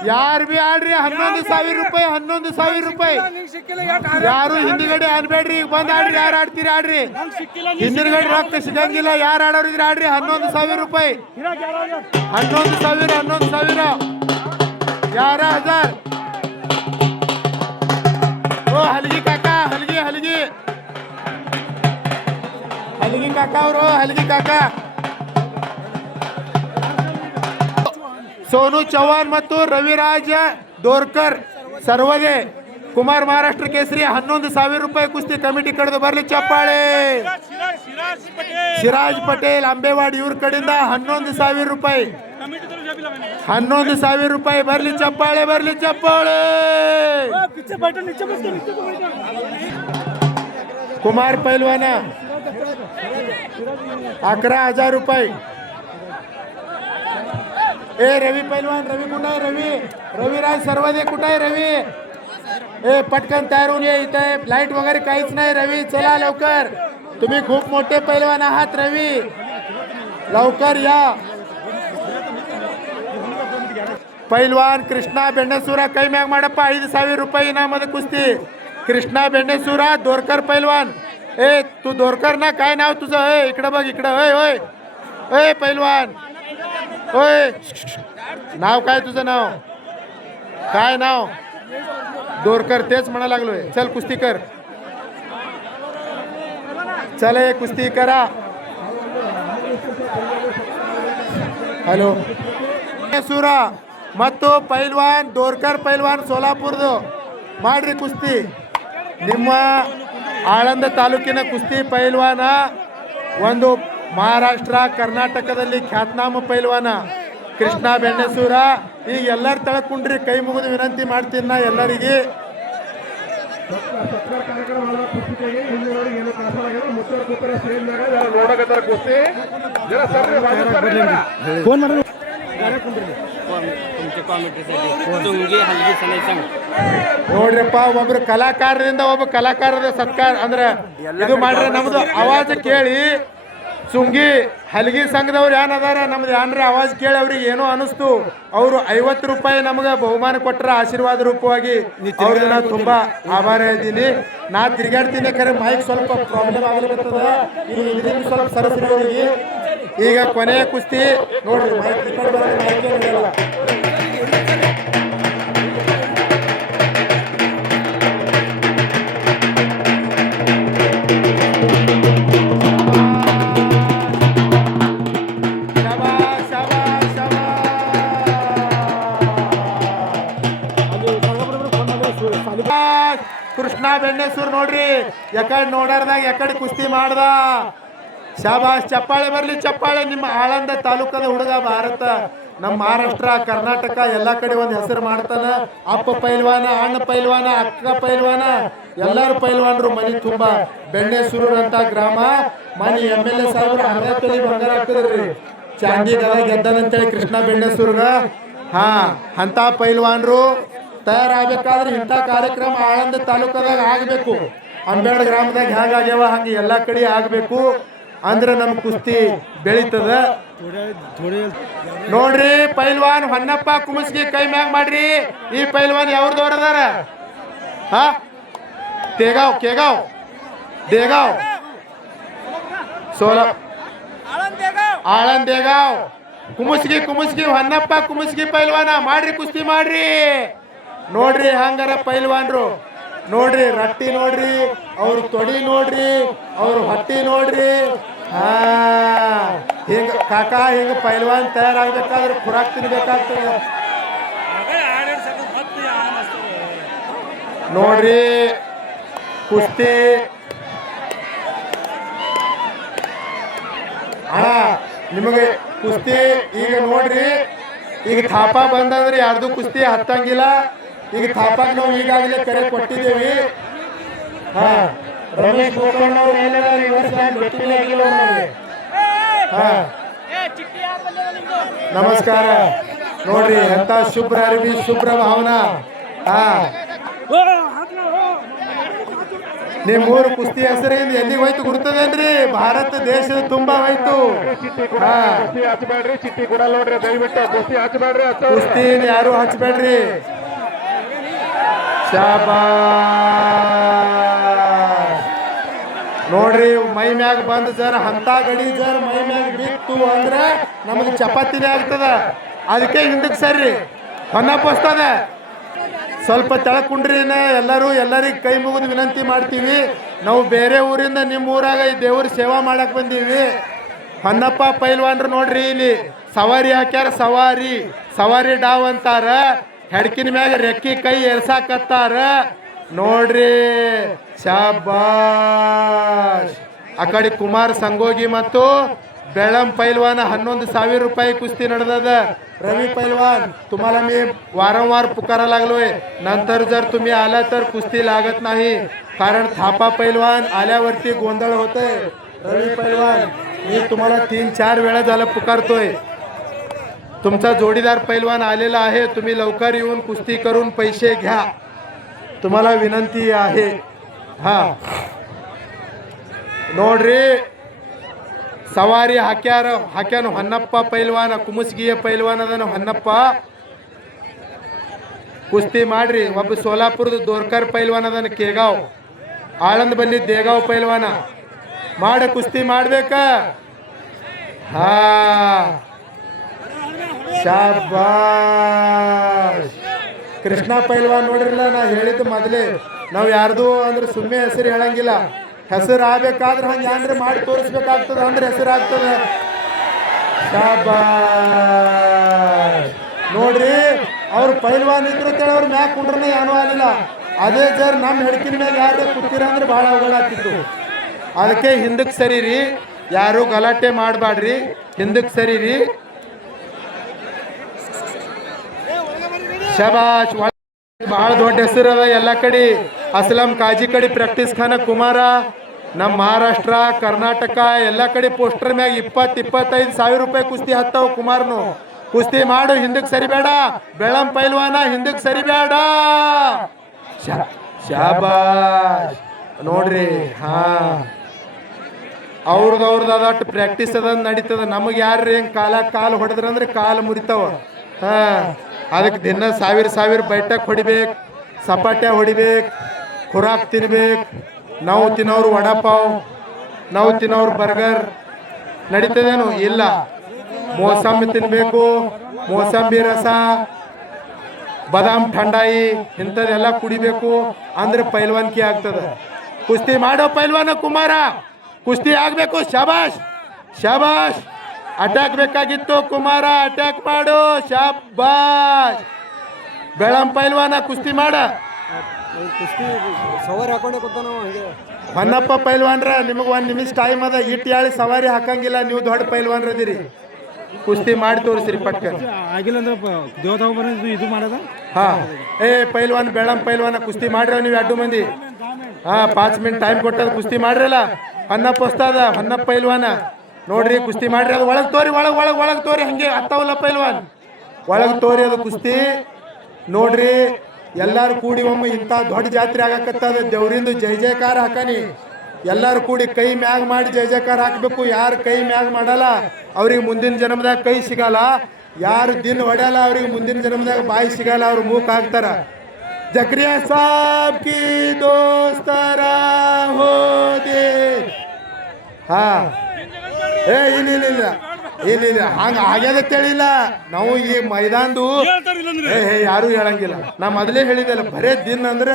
ಯಾರು ಬಿ ಆಡ್ರಿ. ₹11,000. ಯಾರು ಹಿಂದಿಗಡೆ ಅನ್ಬೇಡ್ರಿ. ಈಗ ಬಂದ್ ಆಡ್ರಿ. ಯಾರು ಆಡ್ತೀರಿ ಆಡ್ರಿ. ಹಿಂದಿಗಡೆ ರೊಕ್ಕ ಸಿಗಂಗಿಲ್ಲ. ಯಾರು ಆಡೋರಿದ್ರೆ ಆಡ್ರಿ. ₹11,000. ₹11,000. ಯಾರ 1000. ಹಲಗಿ ಕಾಕಾ, ಹಲಗಿ ಕಾಕಾ ಅವರು. ಹಲಗಿ ಕಾಕಾ ಸೋನು ಚೌಹಾಣ್ ಮತ್ತು ರವಿರಾಜ ದೋರ್ಕರ್ ಸರ್ವದೆ ಕುಮಾರ್ ಮಹಾರಾಷ್ಟ್ರ ಕೇಸರಿ ₹11,000 ಕುಸ್ತಿ ಕಮಿಟಿ ಕಡೆದು ಬರ್ಲಿ ಚಪ್ಪಾಳೆ. ಸಿರಾಜ್ ಪಟೇಲ್ ಅಂಬೇವಾಡಿ ಇವ್ರ ಕಡೆಯಿಂದ ₹11,000. ₹11,000 ಬರ್ಲಿ ಚಪ್ಪಾಳೆ. ಕುಮಾರ್ ಪೈಲ್ವಾನ ₹11,000. रवी पैलवान, रवी कुठं आहे? रविराज सर्वदे कुठं आहे? रवी पटकन तयार होऊन ये. इथे लाईट वगैरे काहीच नाही. रवी चला लवकर. तुम्ही खूप मोठे पैलवान आहात. रवी लवकर या. पैलवान कृष्णा बेंडेसूरा ಕೈ ಮ್ಯಾಗ ಮಾಡಪ್ಪ. ₹5,000 इनामದ कुस्ती. कृष्णा बेंडेसूरा दोरकर पैलवान. तू दोरकर ना? काय नाव तुझं? इकडं बघ, इकडं. ओय पैलवान, ओय नाव काय तुझं? नाव काय? नाव दोरकर. तेच म्हणा लागलोय. चल कुस्ती कर. चल कुस्ती करा. हॅलो सुरा ಮತ್ತು ಪೈಲ್ವಾನ್ ದೋರ್ಕರ್ ಪೈಲ್ವಾನ್ ಸೋಲಾಪುರದು ಮಾಡ್ರಿ ಕುಸ್ತಿ. ನಿಮ್ಮ ಆಳಂದ ತಾಲೂಕಿನ ಕುಸ್ತಿ ಪೈಲ್ವಾನ ಒಂದು ಮಹಾರಾಷ್ಟ್ರ ಕರ್ನಾಟಕದಲ್ಲಿ ಖ್ಯಾತನಾಮ ಪೈಲ್ವಾನ. ಕೃಷ್ಣ ಬೆಣ್ಣೆಸೂರ. ಈಗ ಎಲ್ಲರೂ ತಳಕುಂಡ್ರಿ, ಕೈ ಮುಗಿದು ವಿನಂತಿ ಮಾಡ್ತೀನಿ ನಾ ಎಲ್ಲರಿಗೆ. ಸತ್ಕಾರ ಕಾರ್ಯಕ್ರಮ ಮಾಡುವ ಕುಸ್ತಿಗೆ ಹಿಂದೆ ನೋಡಿ ಏನು ಕಾಸಲಾಗಿದೆ ಮುತ್ತರ ಕೂತರ ಸ್ಟೇಜ್ ಮ್ಯಾಗ ಜರ ನೋಡಕತ್ತಾರ ಕುಸ್ತಿ ಜರ ಸರ್ರಿ ಫೋನ್ ಮಾಡಿ ನೋಡ್ರಿಪ್ಪ, ಒಬ್ರು ಕಲಾಕಾರರಿಂದ ಒಬ್ಬ ಕಲಾಕಾರದ ಸತ್ಕಾರ ಅಂದ್ರೆ ಇದು ಮಾಡ್ರೆ ನಮ್ದು ಆವಾಜ್ ಕೇಳಿ ಸುಂಗಿ ಹಲಗಿ ಸಂಘದವ್ರು ಏನದಾರ ನಮ್ದು ಏನ್ರ ಆವಾಜ್ ಕೇಳಿ ಅವ್ರಿಗೆ ಏನೋ ಅನಿಸ್ತು. ಅವರು 50 ರೂಪಾಯಿ ನಮ್ಗೆ ಬಹುಮಾನ ಕೊಟ್ಟರ ಆಶೀರ್ವಾದ ರೂಪವಾಗಿ ಅವ್ರಿಗೆ ನಾ ತುಂಬಾ ಆಭಾರ ಇದ್ದೀನಿ. ನಾ ತಿರ್ಗಾಡ್ತೀನಿ, ಖರೆ ಮೈಕ್ ಸ್ವಲ್ಪ ಪ್ರಾಬ್ಲಮ್ ಆಗ್ಲಿರ್ತದ, ಇದರಿಂದ ಸ್ವಲ್ಪ ಸರಸ್ರಿ ಅವ್ರಿಗೆ. ಈಗ ಕೊನೆಯ ಕುಸ್ತಿ ನೋಡ್ರಿ, ಮೈಕ್ ಈ ಕಡೆ ಬರೋದು, ಮೈಕೇ ನಡೆಯಲ್ಲ. ಕೃಷ್ಣ ಬೆಣ್ಣೆಸೂರ್ ನೋಡ್ರಿ, ಯಾಕಡೆ ನೋಡಾರ್ದಾಗ ಯಾಕಡೆ ಕುಸ್ತಿ ಮಾಡ್ದ. ಶಾಬಾಸ್, ಚಪ್ಪಾಳೆ ಬರ್ಲಿ ಚಪ್ಪಾಳೆ. ನಿಮ್ಮ ಆಳಂದ ತಾಲೂಕದ ಹುಡುಗ ಭಾರತ, ನಮ್ಮ ಮಹಾರಾಷ್ಟ್ರ, ಕರ್ನಾಟಕ ಎಲ್ಲ ಕಡೆ ಒಂದು ಹೆಸರು ಮಾಡ್ತಾನ. ಅಪ್ಪ ಪೈಲ್ವಾನ, ಅಣ್ಣ ಪೈಲ್ವಾನ, ಅಕ್ಕ ಪೈಲ್ವಾನ, ಎಲ್ಲರೂ ಪೈಲ್ವಾನರು. ಮನಿ ತುಂಬಾ ಬೆಣ್ಣೆಸೂರು ಅಂತ ಗ್ರಾಮ. ಮನಿ MLA ಸಾಹೇಬ್ರು ಅರ್ಧ ತೊಲಿ ಬಂಗಾರ ಹಾಕಿದ್ರಿ, ಚಾಂದಿ ಗದ ಗೆದ್ದನಂತೇಳಿ ಕೃಷ್ಣ ಬೆಣ್ಣೆಸೂರ್ಗ. ಹಾ, ಅಂತ ಪೈಲ್ವಾನ್ರು ತಯಾರಾಗಬೇಕಾದ್ರೆ ಇಂಥ ಕಾರ್ಯಕ್ರಮ ಆಳಂದ ತಾಲೂಕದಾಗ ಆಗಬೇಕು. ಅಂಬೇಡ್ ಗ್ರಾಮದಾಗ ಹೇಗಾಗ್ಯಾವ ಹಂಗೆ ಎಲ್ಲ ಕಡೆ ಆಗಬೇಕು, ಅಂದ್ರೆ ನಮ್ಮ ಕುಸ್ತಿ ಬೆಳೀತದ. ನೋಡ್ರಿ, ಪೈಲ್ವಾನ್ ಹೊನ್ನಪ್ಪ ಕುಮಸ್ಗಿ ಕೈ ಮ್ಯಾಗ ಮಾಡ್ರಿ. ಈ ಪೈಲ್ವಾನ್ ಯಾವ್ದವ್ರ ಅದಾರ? ಹಾ, ತೇಗಾವ್, ಕೇಗಾವ್, ದೇಗಾವ್, ಸೋಲ, ಆಳಂದ್ ದೇಗಾವ್, ಕುಮಸ್ಗಿ ಹೊನ್ನಪ್ಪ ಕುಮಸ್ಗಿ ಪೈಲ್ವಾನ ಮಾಡ್ರಿ, ಕುಸ್ತಿ ಮಾಡ್ರಿ. ನೋಡ್ರಿ ಹಂಗಾರ ಪೈಲ್ವಾನ್ರು ನೋಡ್ರಿ, ರಟ್ಟಿ ನೋಡ್ರಿ, ಅವ್ರ ತೊಡಿ ನೋಡ್ರಿ, ಅವ್ರ ಹೊಟ್ಟಿ ನೋಡ್ರಿ. ಹಾ, ಹಿಂಗ ಕಾಕ, ಹಿಂಗ ಪೈಲ್ವಾನ್ ತಯಾರಾಗಬೇಕಾದ್ರೆ ಖುರಾಕ್ ತಿನ್ಬೇಕಾಗ್ತದೆ. ನೋಡ್ರಿ ಕುಸ್ತಿ ಅಣ್ಣ, ನಿಮಗೆ ಕುಸ್ತಿ ಈಗ ನೋಡ್ರಿ. ಈಗ ಥಾಪ ಬಂದಂದ್ರೆ ಯಾರ್ದು ಕುಸ್ತಿ ಹತ್ತಂಗಿಲ್ಲ. ಈಗ ಥಾಪಾಗ ನಾವು ಈಗಾಗಲೇ ಕರೆ ಕೊಟ್ಟಿದ್ದೇವೆ. ಹಾ, ರಮೇಶ್ ಗೋಕರ್ಣವ್ರು ಏನಿದ್ದಾರೆ ಈ ವರ್ಷ ಭೇಟಿನೇ ಆಗಿಲ್ಲ ನಮಗೆ. ಹಾ, ನಮಸ್ಕಾರ. ನೋಡ್ರಿ ಎಂತ ಶುಭ್ರ ಅರಿವಿ, ಶುಭ್ರ ಭಾವನಾ. ಹಾ, ನಿಮ್ಮೂರು ಕುಸ್ತಿ ಹೆಸರಿಂದ ಎಲ್ಲಿಗೆ ಹೋಯ್ತು ಗುರ್ತದೇನ್ರಿ? ಭಾರತ ದೇಶದ ತುಂಬಾ ಹೋಯ್ತು. ಹಾ, ಕುಸ್ತಿ ಹಚ್ಚಬೇಡ್ರಿ, ಚಿಟ್ಟಿ ಕೊಡಲ್ಲ ನೋಡ್ರಿ, ದಯವಿಟ್ಟು ಕುಸ್ತಿ ಹಚ್ಚಬೇಡ್ರಿ. ಕುಸ್ತಿನ ಯಾರು ಹಚ್ಚಬೇಡ್ರಿ. ಶಾಬಾಸ್. ನೋಡ್ರಿ, ಮೈ ಮ್ಯಾಗ ಬಂದ್ ಸರ್ ಅಂತ ಗಡಿ ಸರ್ ಮೈ ಮ್ಯಾಗ ಬಿತ್ತು ಅಂದ್ರೆ ನಮಗೆ ಚಪಾತಿನೇ ಆಗ್ತದ. ಅದಕ್ಕೆ ಹಿಂದಕ್ಕೆ ಸರ್ರಿ, ಹೊನ್ನಪ್ಪಸ್ತದ. ಸ್ವಲ್ಪ ತೆಳಕುಂಡ್ರಿನ ಎಲ್ಲರಿಗೆ ಕೈ ಮುಗಿದು ವಿನಂತಿ ಮಾಡ್ತೀವಿ. ನಾವು ಬೇರೆ ಊರಿಂದ ನಿಮ್ಮ ಊರಾಗ ಈ ದೇವ್ರ ಸೇವಾ ಮಾಡಕ್ ಬಂದೀವಿ. ಹೊನ್ನಪ್ಪ ಪೈಲ್ವಾನ್ರು ನೋಡ್ರಿ, ಇಲ್ಲಿ ಸವಾರಿ ಹಾಕ್ಯಾರ. ಸವಾರಿ ಡಾವ್ ಅಂತಾರ. ಹೆಡ್ಕಿನ ಮ್ಯಾಗ ರೆಕ್ಕಿ ಕೈ ಎರ್ಸಾಕತ್ತಾರ ನೋಡ್ರಿ. ಶಾಬಾಷ್. ಆ ಕಡೆ ಕುಮಾರ್ ಸಂಗೋಗಿ ಮತ್ತು बेळम पैलवान 11,000 रुपये कुस्ती ನಡೆದದ. रवी पैलवान तुम्हाला मी वारंवार पुकारा लागलोय. नंतर जर तुम्ही आला तर कुस्ती लागत नाही, कारण थापा पैलवान आल्यावरती गोंधळ होतोय. रवी पैलवान मी तुम्हाला 3-4 वेळा झालं पुकारतोय. तुमचा जोडीदार पैलवान आलेला आहे, तुम्ही लवकर येऊन कुस्ती करून पैसे घ्या, तुम्हाला विनंती आहे. हा ನೋಡ್ರಿ, ಸವಾರಿ ಹಾಕ್ಯಾನ ಹೊನ್ನಪ್ಪ ಪೈಲ್ವಾನ, ಕುಮಸ್ಗಿಯ ಪೈಲ್ವಾನ ಅದನ ಹೊನ್ನಪ್ಪ. ಕುಸ್ತಿ ಮಾಡ್ರಿ. ಒಬ್ಬ ಸೋಲಾಪುರದ ದೋರ್ಕರ್ ಪೈಲ್ವಾನ ಅದನ ಕೇಗಾವ್, ಆಳಂದ್ ಬಂದಿದ್ದ ದೇಗಾವ್ ಪೈಲ್ವಾನ. ಮಾಡ ಕುಸ್ತಿ ಮಾಡ್ಬೇಕ. ಹಾ ಶಾಬಾಷ್. ಕೃಷ್ಣ ಪೈಲ್ವಾನ್ ನೋಡ್ರಿಲ್ಲ, ನಾ ಹೇಳಿದ್ದು ಮೊದಲೇ, ನಾವು ಯಾರ್ದು ಅಂದ್ರೆ ಸುಮ್ಮನೆ ಹೆಸರು ಹೇಳಂಗಿಲ್ಲ. ಹೆಸರು ಆಗ್ಬೇಕಾದ್ರೆ ಹಂಗೆ ಅಂದ್ರೆ ಮಾಡಿ ತೋರಿಸ್ಬೇಕಾಗ್ತದೆ, ಅಂದ್ರೆ ಹೆಸರು ಆಗ್ತದೆ. ಶಾಬಾಷ್. ನೋಡ್ರಿ, ಅವ್ರು ಪೈಲ್ವಾನ್ ಇದ್ರು ಅವ್ರ ಮ್ಯಾಗ ಕುಂಡ್ರನೇ ಏನೂ ಆಗಿಲ್ಲ. ಅದೇ ಜರ್ ನಮ್ಮ ಹೆಡ್ಕಿನ ಮ್ಯಾಗ ಯಾರು ಕೂತೀರ ಅಂದ್ರೆ ಭಾಳ ಅವಘಡ. ಅದಕ್ಕೆ ಹಿಂದಕ್ಕೆ ಸರಿರಿ, ಯಾರು ಗಲಾಟೆ ಮಾಡಬೇಡ್ರಿ, ಹಿಂದಕ್ಕೆ ಸರಿರಿ. ಶಬಾಷ್ ಬಹಳ ದೊಡ್ಡ ಹೆಸರು ಅದ ಎಲ್ಲ ಕಡೆ. ಅಸ್ಲಂ ಕಾಜಿ ಕಡೆ ಪ್ರಾಕ್ಟೀಸ್ ಖಾನ ಕುಮಾರ. ನಮ್ಮ ಮಹಾರಾಷ್ಟ್ರ ಕರ್ನಾಟಕ ಎಲ್ಲ ಕಡೆ ಪೋಸ್ಟರ್ ಮ್ಯಾಗ 20-25 ಸಾವಿರ ರೂಪಾಯಿ ಕುಸ್ತಿ ಹತ್ತವ ಕುಮಾರ್ನು. ಕುಸ್ತಿ ಮಾಡು, ಹಿಂದಕ್ಕೆ ಸರಿಬೇಡ. ಬೆಳಂ ಪೈಲ್ವಾನ ಹಿಂದಕ್ಕೆ ಸರಿಬೇಡ. ಶಾಬಾಷ್ ನೋಡ್ರಿ. ಹಾ ಅವ್ರದ್ದು ಅದಟ್ಟು ಪ್ರಾಕ್ಟೀಸ್ ಅದ ನಡೀತದ. ನಮಗೆ ಯಾರು ಹೆಂಗೆ ಕಾಲು ಹೊಡೆದ್ರಂದ್ರೆ ಕಾಲು ಮುರಿತಾವ. ಹಾ ಅದಕ್ಕೆ ದಿನ ಸಾವಿರ ಬೈಟಕ್ ಹೊಡಿಬೇಕು, ಸಪಾಟ್ಯ ಹೊಡಿಬೇಕು, ಖುರಾಕ್ ತಿನ್ಬೇಕು. ನಾವು ತಿನ್ನೋರು ವಡಾಪಾವ್, ನಾವು ತಿನ್ನೋರು ಬರ್ಗರ್ ನಡೀತದೇನು? ಇಲ್ಲ. ಮೋಸಂಬಿ ತಿನ್ನಬೇಕು, ಮೋಸಂಬಿ ರಸ, ಬಾದಾಮ್ ठंडाई ಇಂಥದ್ದೆಲ್ಲ ಕುಡಿಬೇಕು. ಅಂದ್ರೆ ಪೈಲ್ವಾನ್ಕಿ ಆಗ್ತದೆ. ಕುಸ್ತಿ ಮಾಡೋ ಪೈಲ್ವಾನ ಕುಮಾರ, ಕುಸ್ತಿ ಆಗಬೇಕು. ಶಾಬಾಷ್ ಶಾಬಾಷ್. ಅಟ್ಯಾಕ್ ಬೇಕಾಗಿತ್ತು ಕುಮಾರ, ಅಟ್ಯಾಕ್ ಮಾಡು. ಶಾಬಾಷ್. ಬೆಳಂ ಪೈಲ್ವಾನ ಕುಸ್ತಿ ಮಾಡ. ಸವಾರಿ ಹಾಕೊಂಡೆ ಕೂತಾನ ಹಂಗೆ. ಹೊನ್ನಪ್ಪ ಪೈಲ್ವಾನ್ರ ನಿಮಗೆ 1 ನಿಮಿಷ ಟೈಮ್ ಅದ. ಇಟ್ಟು ಹೇಳಿ ಸವಾರಿ ಹಾಕಂಗಿಲ್ಲ. ನೀವು ದೊಡ್ಡ ಪೈಲ್ವಾನ್ರ ಅದೀರಿ. ಕುಸ್ತಿ ಮಾಡಿ ತೋರಿಸ್ರಿ ಪಟ್ಕ. ಆಗಿಲ್ಲ ಅಂದ್ರೆ ದೇವತಾವ ಬರೋದು ಇದು ಮಾಡೋದ. ಹಾ ಪೈಲ್ವಾನ್ ಬೆಳಂ ಪೈಲ್ವಾನ ಕುಸ್ತಿ ಮಾಡ್ರಿ ನೀವು 2 ಮಂದಿ. ಹಾ 5 ಮಿನಿಟ್ ಟೈಮ್ ಕೊಟ್ಟದ. ಕುಸ್ತಿ ಮಾಡ್ರಲ್ಲ. ಹೊನ್ನಪ್ಪ ಹೊಸ್ತದ, ಹೊನ್ನಪ್ಪ ಪೈಲ್ವಾನ ನೋಡ್ರಿ ಕುಸ್ತಿ ಮಾಡ್ರಿ. ಅದು ಒಳಗೆ ತೋರಿ, ಒಳಗೆ ತೋರಿ. ಹಂಗೆ ಹತ್ತವಲ್ಲ ಪೈಲ್ವಾನ್, ಒಳಗೆ ತೋರಿ ಅದು ಕುಸ್ತಿ ನೋಡ್ರಿ. ಎಲ್ಲಾರು ಕೂಡಿ ಒಮ್ಮೆ ಇಂಥ ದೊಡ್ಡ ಜಾತ್ರೆ ಆಗಕತ್ತದ. ದೇವ್ರಿಂದ ಜೈ ಜಯಕಾರ ಹಾಕನಿ. ಎಲ್ಲರೂ ಕೂಡಿ ಕೈ ಮ್ಯಾಗ ಮಾಡಿ ಜೈ ಜಯಕಾರ ಹಾಕಬೇಕು. ಯಾರು ಕೈ ಮ್ಯಾಗ ಮಾಡಲ್ಲ ಅವ್ರಿಗೆ ಮುಂದಿನ ಜನ್ಮದಾಗ ಕೈ ಸಿಗಲ್ಲ. ಯಾರು ದಿನ ಹೊಡೆಯಲ್ಲ ಅವ್ರಿಗೆ ಮುಂದಿನ ಜನ್ಮದಾಗ ಬಾಯಿ ಸಿಗಲ್ಲ. ಅವ್ರು ಮೂಕ್ ಹಾಕ್ತಾರ. ಜಕ್ರಿಯಾ ಸಾಬ್ ಕಿ ದೋಸ್ತರ ಹೋದೆ. ಹಾ ಇಲ್ಲ ಹಂಗ ಆಗ್ಯದ ತಿಳಿಲ್ಲ. ನಾವು ಈ ಮೈದಾನದು ಯಾರು ಹೇಳಂಗಿಲ್ಲ. ನಾ ಮೊದಲೇ ಹೇಳಿದಲ್ಲ, ಬರೇ ದಿನ ಅಂದ್ರೆ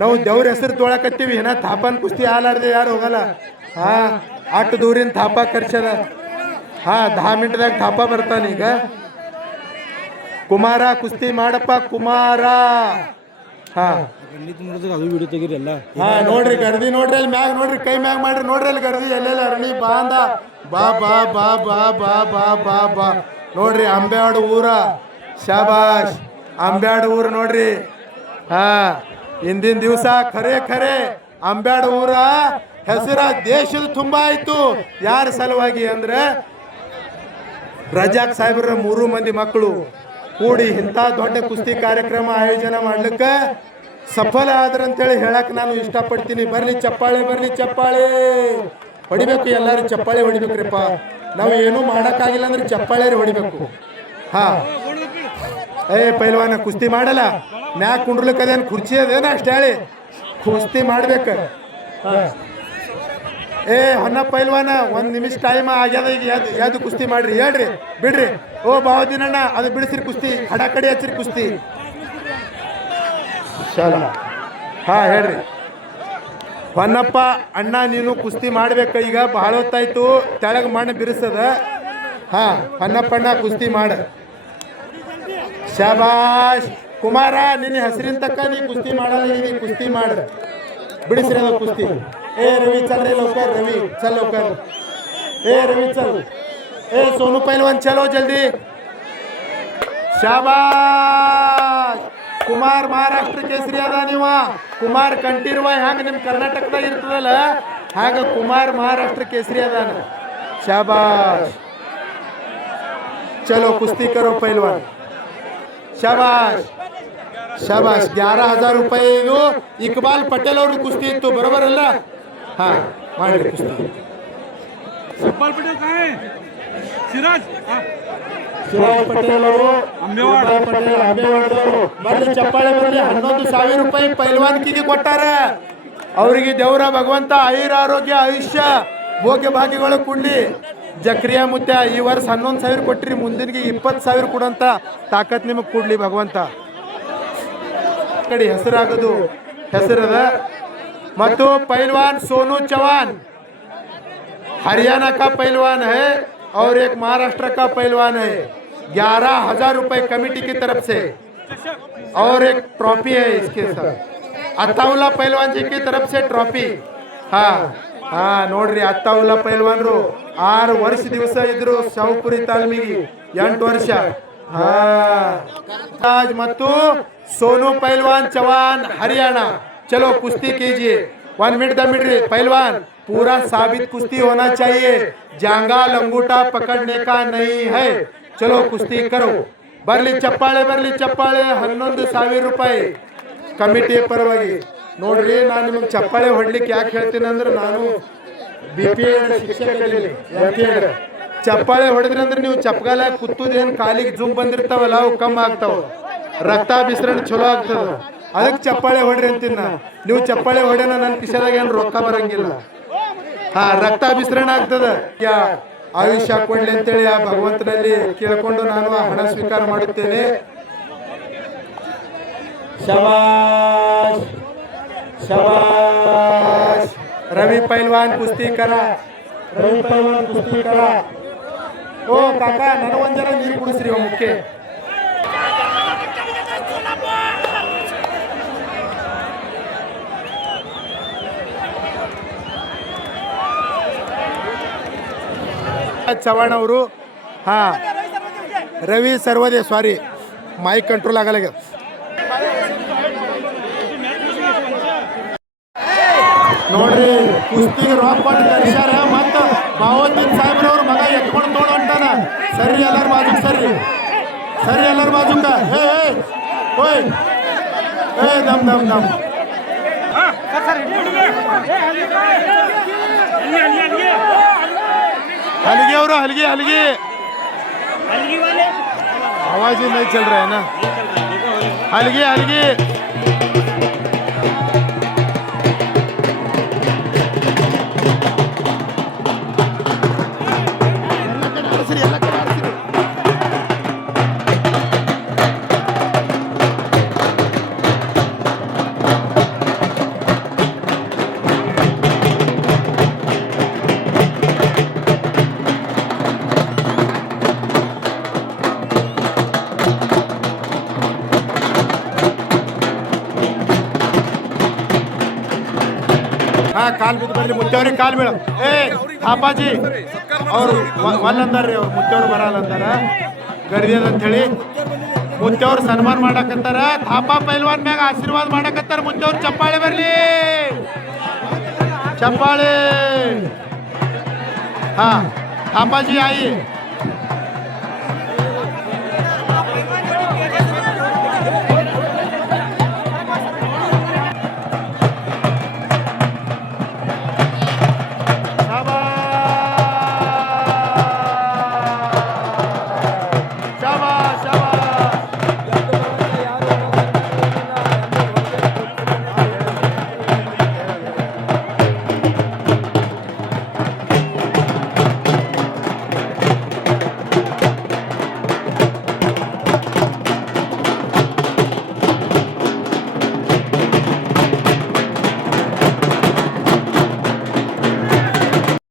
ನಾವು ದೇವ್ರ ಹೆಸರು ತೊಳಕತ್ತೀವಿ. ಏನ ತಾಪನ್ ಕುಸ್ತಿ ಹಾಲಾರ್ದೆ ಯಾರು ಹೋಗಲ್ಲ. ಹಾ ಅಷ್ಟು ದೂರಿನ ತಾಪ ಖರ್ಚದ. ಹಾ 10 ಮಿನಿಟ್ದಾಗ ತಾಪ ಬರ್ತಾನೀಗ. ಕುಮಾರ ಕುಸ್ತಿ ಮಾಡಪ್ಪ ಕುಮಾರ. ಹಾ ಅದು ವಿಡಿಯೋ ತೆಗೀರಿ ಎಲ್ಲ. ಹಾ ನೋಡ್ರಿ ಗರ್ದಿ ನೋಡ್ರಿ, ಅಲ್ಲಿ ಮ್ಯಾಗ ನೋಡ್ರಿ, ಕೈ ಮ್ಯಾಗ ಮಾಡ್ರಿ. ನೋಡ್ರಿ ಅಲ್ಲಿ ಗರ್ದಿ ಎಲ್ಲೆಲ್ಲ ಅರಣಿ ಬಾಂದ. ಬಾ ಬಾ ಬಾ ಬಾ ಬಾ ಬಾ ಬಾ ಬಾ ನೋಡ್ರಿ. ಅಂಬ್ಯಾಡ್ ಊರ. ಶಾಬಾಷ್. ಅಂಬ್ಯಾಡ್ ಊರು ನೋಡ್ರಿ. ಹಾ ಇಂದಿನ ದಿವಸ ಖರೆ ಅಂಬ್ಯಾಡ್ ಊರ ಹೆಸರ ದೇಶದ ತುಂಬಾ ಆಯ್ತು. ಯಾರ ಸಲುವಾಗಿ ಅಂದ್ರೆ ರಜಾಕ್ ಸಾಹೇಬ್ರ 3 ಮಂದಿ ಮಕ್ಕಳು ಕೂಡಿ ಇಂಥ ದೊಡ್ಡ ಕುಸ್ತಿ ಕಾರ್ಯಕ್ರಮ ಆಯೋಜನೆ ಮಾಡ್ಲಿಕ್ಕೆ ಸಫಲ ಆದ್ರಂತೇಳಿ ಹೇಳಕ್ ನಾನು ಇಷ್ಟಪಡ್ತೀನಿ. ಬರ್ಲಿ ಚಪ್ಪಾಳೆ, ಬರ್ಲಿ ಚಪ್ಪಾಳೆ ಹೊಡಿಬೇಕು. ಎಲ್ಲರೂ ಚಪ್ಪಾಳೆ ಹೊಡಿಬೇಕ್ರಿಪ್ಪ. ನಾವು ಏನೂ ಮಾಡೋಕ್ಕಾಗಿಲ್ಲ ಅಂದ್ರೆ ಚಪ್ಪಾಳೆ ಹೊಡಿಬೇಕು. ಹಾ ಪೈಲ್ವಾನ ಕುಸ್ತಿ ಮಾಡಲ್ಲ. ಮ್ಯಾಗ ಕುಂಡ್ರಲಿಕ್ಕೆ ಅದೇನು ಕುರ್ಚಿ ಅದೇನ ಅಷ್ಟು ಹೇಳಿ ಕುಸ್ತಿ ಮಾಡ್ಬೇಕು. ಹೊನ್ನ ಪೈಲ್ವಾನ 1 ನಿಮಿಷ ಟೈಮ್ ಆಗ್ಯದ. ಈಗ ಯಾವ್ದು ಕುಸ್ತಿ ಮಾಡ್ರಿ, ಹೇಳ್ರಿ, ಬಿಡ್ರಿ. ಓ ಬಾವದಿನಣ್ಣ ಅದು ಬಿಡಿಸ್ರಿ ಕುಸ್ತಿ. ಕಡೆ ಹಚ್ಚಿರಿ ಕುಸ್ತಿ. ಹಾ ಹೇಳ್ರಿ. ಹೊನ್ನಪ್ಪ ಅಣ್ಣ ನೀನು ಕುಸ್ತಿ ಮಾಡ್ಬೇಕ. ಈಗ ಬಹಳ ಹೊತ್ತಾಯ್ತು, ತೆಳಗ್ ಮಣ್ಣು ಬಿರಿಸದ. ಹಾ ಹೊನ್ನಪ್ಪ ಅಣ್ಣ ಕುಸ್ತಿ ಮಾಡ. ಶಾಬಾಷ್. ಕುಮಾರ ನಿನ್ನ ಹೆಸರಿನ ತಕ್ಕ ನೀ ಕುಸ್ತಿ ಮಾಡಲ್ಲ. ನೀ ಕುಸ್ತಿ ಮಾಡ್ರಿ, ಬಿಡಿಸ್ರಿ ಅದು ಕುಸ್ತಿ. ರವಿ ಚಲ್ ರೇ ಲೌಕರ್. ರವಿ ಚಲ್ ಲೌಕರ್. ರವಿ ಚಲ್. ಸೋನು ಪೈಲ್ವಾನ್ ಚಲೋ ಜಲ್ದಿ. ಶಾಬಾಷ್. ಕುಮಾರ್ ಮಹಾರಾಷ್ಟ್ರ ಕೇಸರಿ ಅದ. ನೀವ ಕುಮಾರ್ ಕಂಠೀರವ ಹ್ಯಾಂಗ ನಿಮ್ಮ ಕರ್ನಾಟಕದಾಗ ಇರ್ತದಲ್ಲ ಹಾಗ ಕುಮಾರ್ ಮಹಾರಾಷ್ಟ್ರ ಕೇಸರಿ ಅದಾನ. ಶಾಬಾಷ್. ಚಲೋ ಕುಸ್ತಿ ಕರೋ ಪೈಲ್ವಾನ್. ಶಾಬಾಷ್ ಶಾಬಾಷ್. 11,000 ರೂಪಾಯಿ ಇದು ಇಕ್ಬಾಲ್ ಪಟೇಲ್ ಅವ್ರ ಕುಸ್ತಿ ಇತ್ತು, ಬರೋಬರ್ ಅಲ್ಲ? ಹಾ ಮಾಡ್ರಿ ಕುಸ್ತಿ. ಇಕ್ಬಾಲ್ ಪಟೇಲ್ ಸಿರಾಜ್ ಪಟೇಲ್ ಅವರು ಅಂಬೇವಾಡದವರು. ಬರ್ಲಿ ಚಪ್ಪಾಳೆ ಬರ್ಲಿ. 11,000 ರೂಪಾಯಿ ಪೈಲ್ವಾನ್ಕಿಗೆ ಕೊಟ್ಟಾರ. ಅವರಿಗೆ ದೇವರ ಭಗವಂತ ಆಯುರ ಆರೋಗ್ಯ ಆಯುಷ್ಯ ಭೋಗ್ಯ ಭಾಗ್ಯಗಳು ಕೊಡ್ಲಿ. ಜಕ್ರಿಯಾ ಮುತ್ಯ ಈ ವರ್ಷ 11,000 ಕೊಟ್ರಿ, ಮುಂದಿನ 20,000 ಕೊಡಂತ ತಾಕತ್ ನಿಮಗೆ ಕೊಡ್ಲಿ ಭಗವಂತ. ಕಡೆ ಹೆಸರಾಗೋದು ಹೆಸರದ. ಮತ್ತು ಪೈಲ್ವಾನ್ सोनू चौहान हरियाणा का पहलवान है और एक महाराष्ट्र का पहलवान है. 11,000 रुपए कमेटी की तरफ से और एक ट्रॉफी है इसके साथ. अत्ताउल्ला पहलवान जी की तरफ से ट्रॉफी. ಹಾ ನೋಡ್ರಿ ಅತ್ತಾವುಲ್ಲಾ ಪೈಲ್ವಾನ್ರು 6 ವರ್ಷ ದಿವಸ ಇದ್ರು. ಶಾವುಪುರಿ ತಾಲಮಿಗೆ 8 ವರ್ಷ. आज ಮತ್ತು सोनू पहलवान चौहान हरियाणा। चलो कुश्ती कीजिए 1 मिनट 2 मिनट पहलवान पूरा साबित कुश्ती होना चाहिए, जांगा लंगूटा पकड़ने का नहीं है। चलो कुश्ती करो। बरली चप्पाಳೆ 11,000 ರೂಪಾಯಿ ಕಮಿಟಿ ಪರವಾಗಿ ನೋಡ್ರಿ। ನಾನು ನಿಮಗೆ ಚಪ್ಪಾಳೆ ಹೊಡ್ಲಿಕ್ಕೆ ಯಾಕೆ ಹೇಳ್ತೀನಿ ಅಂದ್ರೆ ನಾನು BPA ಶಿಕ್ಷಕರಲ್ಲಿ ಚಪ್ಪಾಳೆ ಹೊಡೆದ್ರಿ ಅಂದ್ರೆ ನೀವು ಚಪ್ಪಗಾಲ ಕುತ್ತುದೇನು ಕಾಲಿಗೆ ಜುಮ್ ಬಂದಿರ್ತಾವಲ್ಲ ಅವು ಕಮ್ಮಿ ಆಗ್ತಾವ, ರಕ್ತಾಭಿಸರಣ ಚಲೋ ಆಗ್ತದ, ಅದಕ್ಕೆ ಚಪ್ಪಾಳೆ ಹೊಡ್ರಿ ಅಂತೀನಿ ನೀವು ಚಪ್ಪಾಳೆ ಹೊಡೆನ ನನ್ನ ಕಿಶದಾಗ ಏನು ರೊಕ್ಕ ಬರಂಗಿಲ್ಲ, ರಕ್ತಾಭಿಸರಣ ಆಗ್ತದ। ಆಯುಷ್ಯ ಕೊಡ್ಲಿ ಅಂತೇಳಿ ಆ ಭಗವಂತನಲ್ಲಿ ಕೇಳ್ಕೊಂಡು ನಾನು ಆ ಹಣ ಸ್ವೀಕಾರ ಮಾಡುತ್ತೇನೆ। ಶಬಾಷ್ ಶಬಾಷ್। रवि पहलवान कुस्ती करा, रवि पहलवान कुस्ती करा। ओ काका ನನಗೊಂದು ಜನ ನೀರು ಕುಡಿಸ್ರಿ ಮುಖ್ಯ। ಚವ್ಹಾಣ್ ಅವರು ರವಿ ಸರ್ವದೆ ಸಾರಿ ಮೈಕ್ ಕಂಟ್ರೋಲ್ ಆಗಲ್ಲ। ನೋಡ್ರಿ ಕುಸ್ತಿಗೆ ರಾಕ್ ಕೊಟ್ಟು ಕರ್ಸ್ಯಾರ ಮತ್ತು ಬಾವತ್ತಿನ ಸಾಹೇಬ್ರವ್ರ ಮಗ ಎತ್ಕೊಂಡು ತೋಡು ಹೊಂಟಾನ। ಸರಿ ಎಲ್ಲರ ಬಾಜುಕ್ ಸರಿ ಎಲ್ಲರ ಬಾಜುಕ ಓಯ್ ದಮ್ ದಮ್ ದಮ್ हलगी और हलगी आवाज ही नहीं चल रहा है ना। हलगी ಕಾಲ್ ಬಿದ್ದು ಬರ್ರಿ ಮುತ್ತವ್ರಿಗೆ ಕಾಲ್ ಬೀಳ। ಥಾಪಾಜಿ ಅವರು ಒಲ್ಲಂದಾರ್ರಿ, ಅವ್ರು ಮುತ್ತವ್ರು ಬರಲ್ಲ ಅಂತಾರ ಗಡಿಯದ ಅಂತ ಹೇಳಿ ಮುತ್ತವ್ರು ಸನ್ಮಾನ ಮಾಡಕತ್ತಾರ। ಥಾಪಾ ಪೈಲ್ವಾನ್ ಮ್ಯಾಗ ಆಶೀರ್ವಾದ ಮಾಡಕತ್ತಾರ। ಮುತ್ತವ್ರು ಚಪ್ಪಾಳೆ ಬರ್ಲಿ, ಚಪ್ಪಾಳೆ। ಥಾಪಾಜಿ ಆಯಿ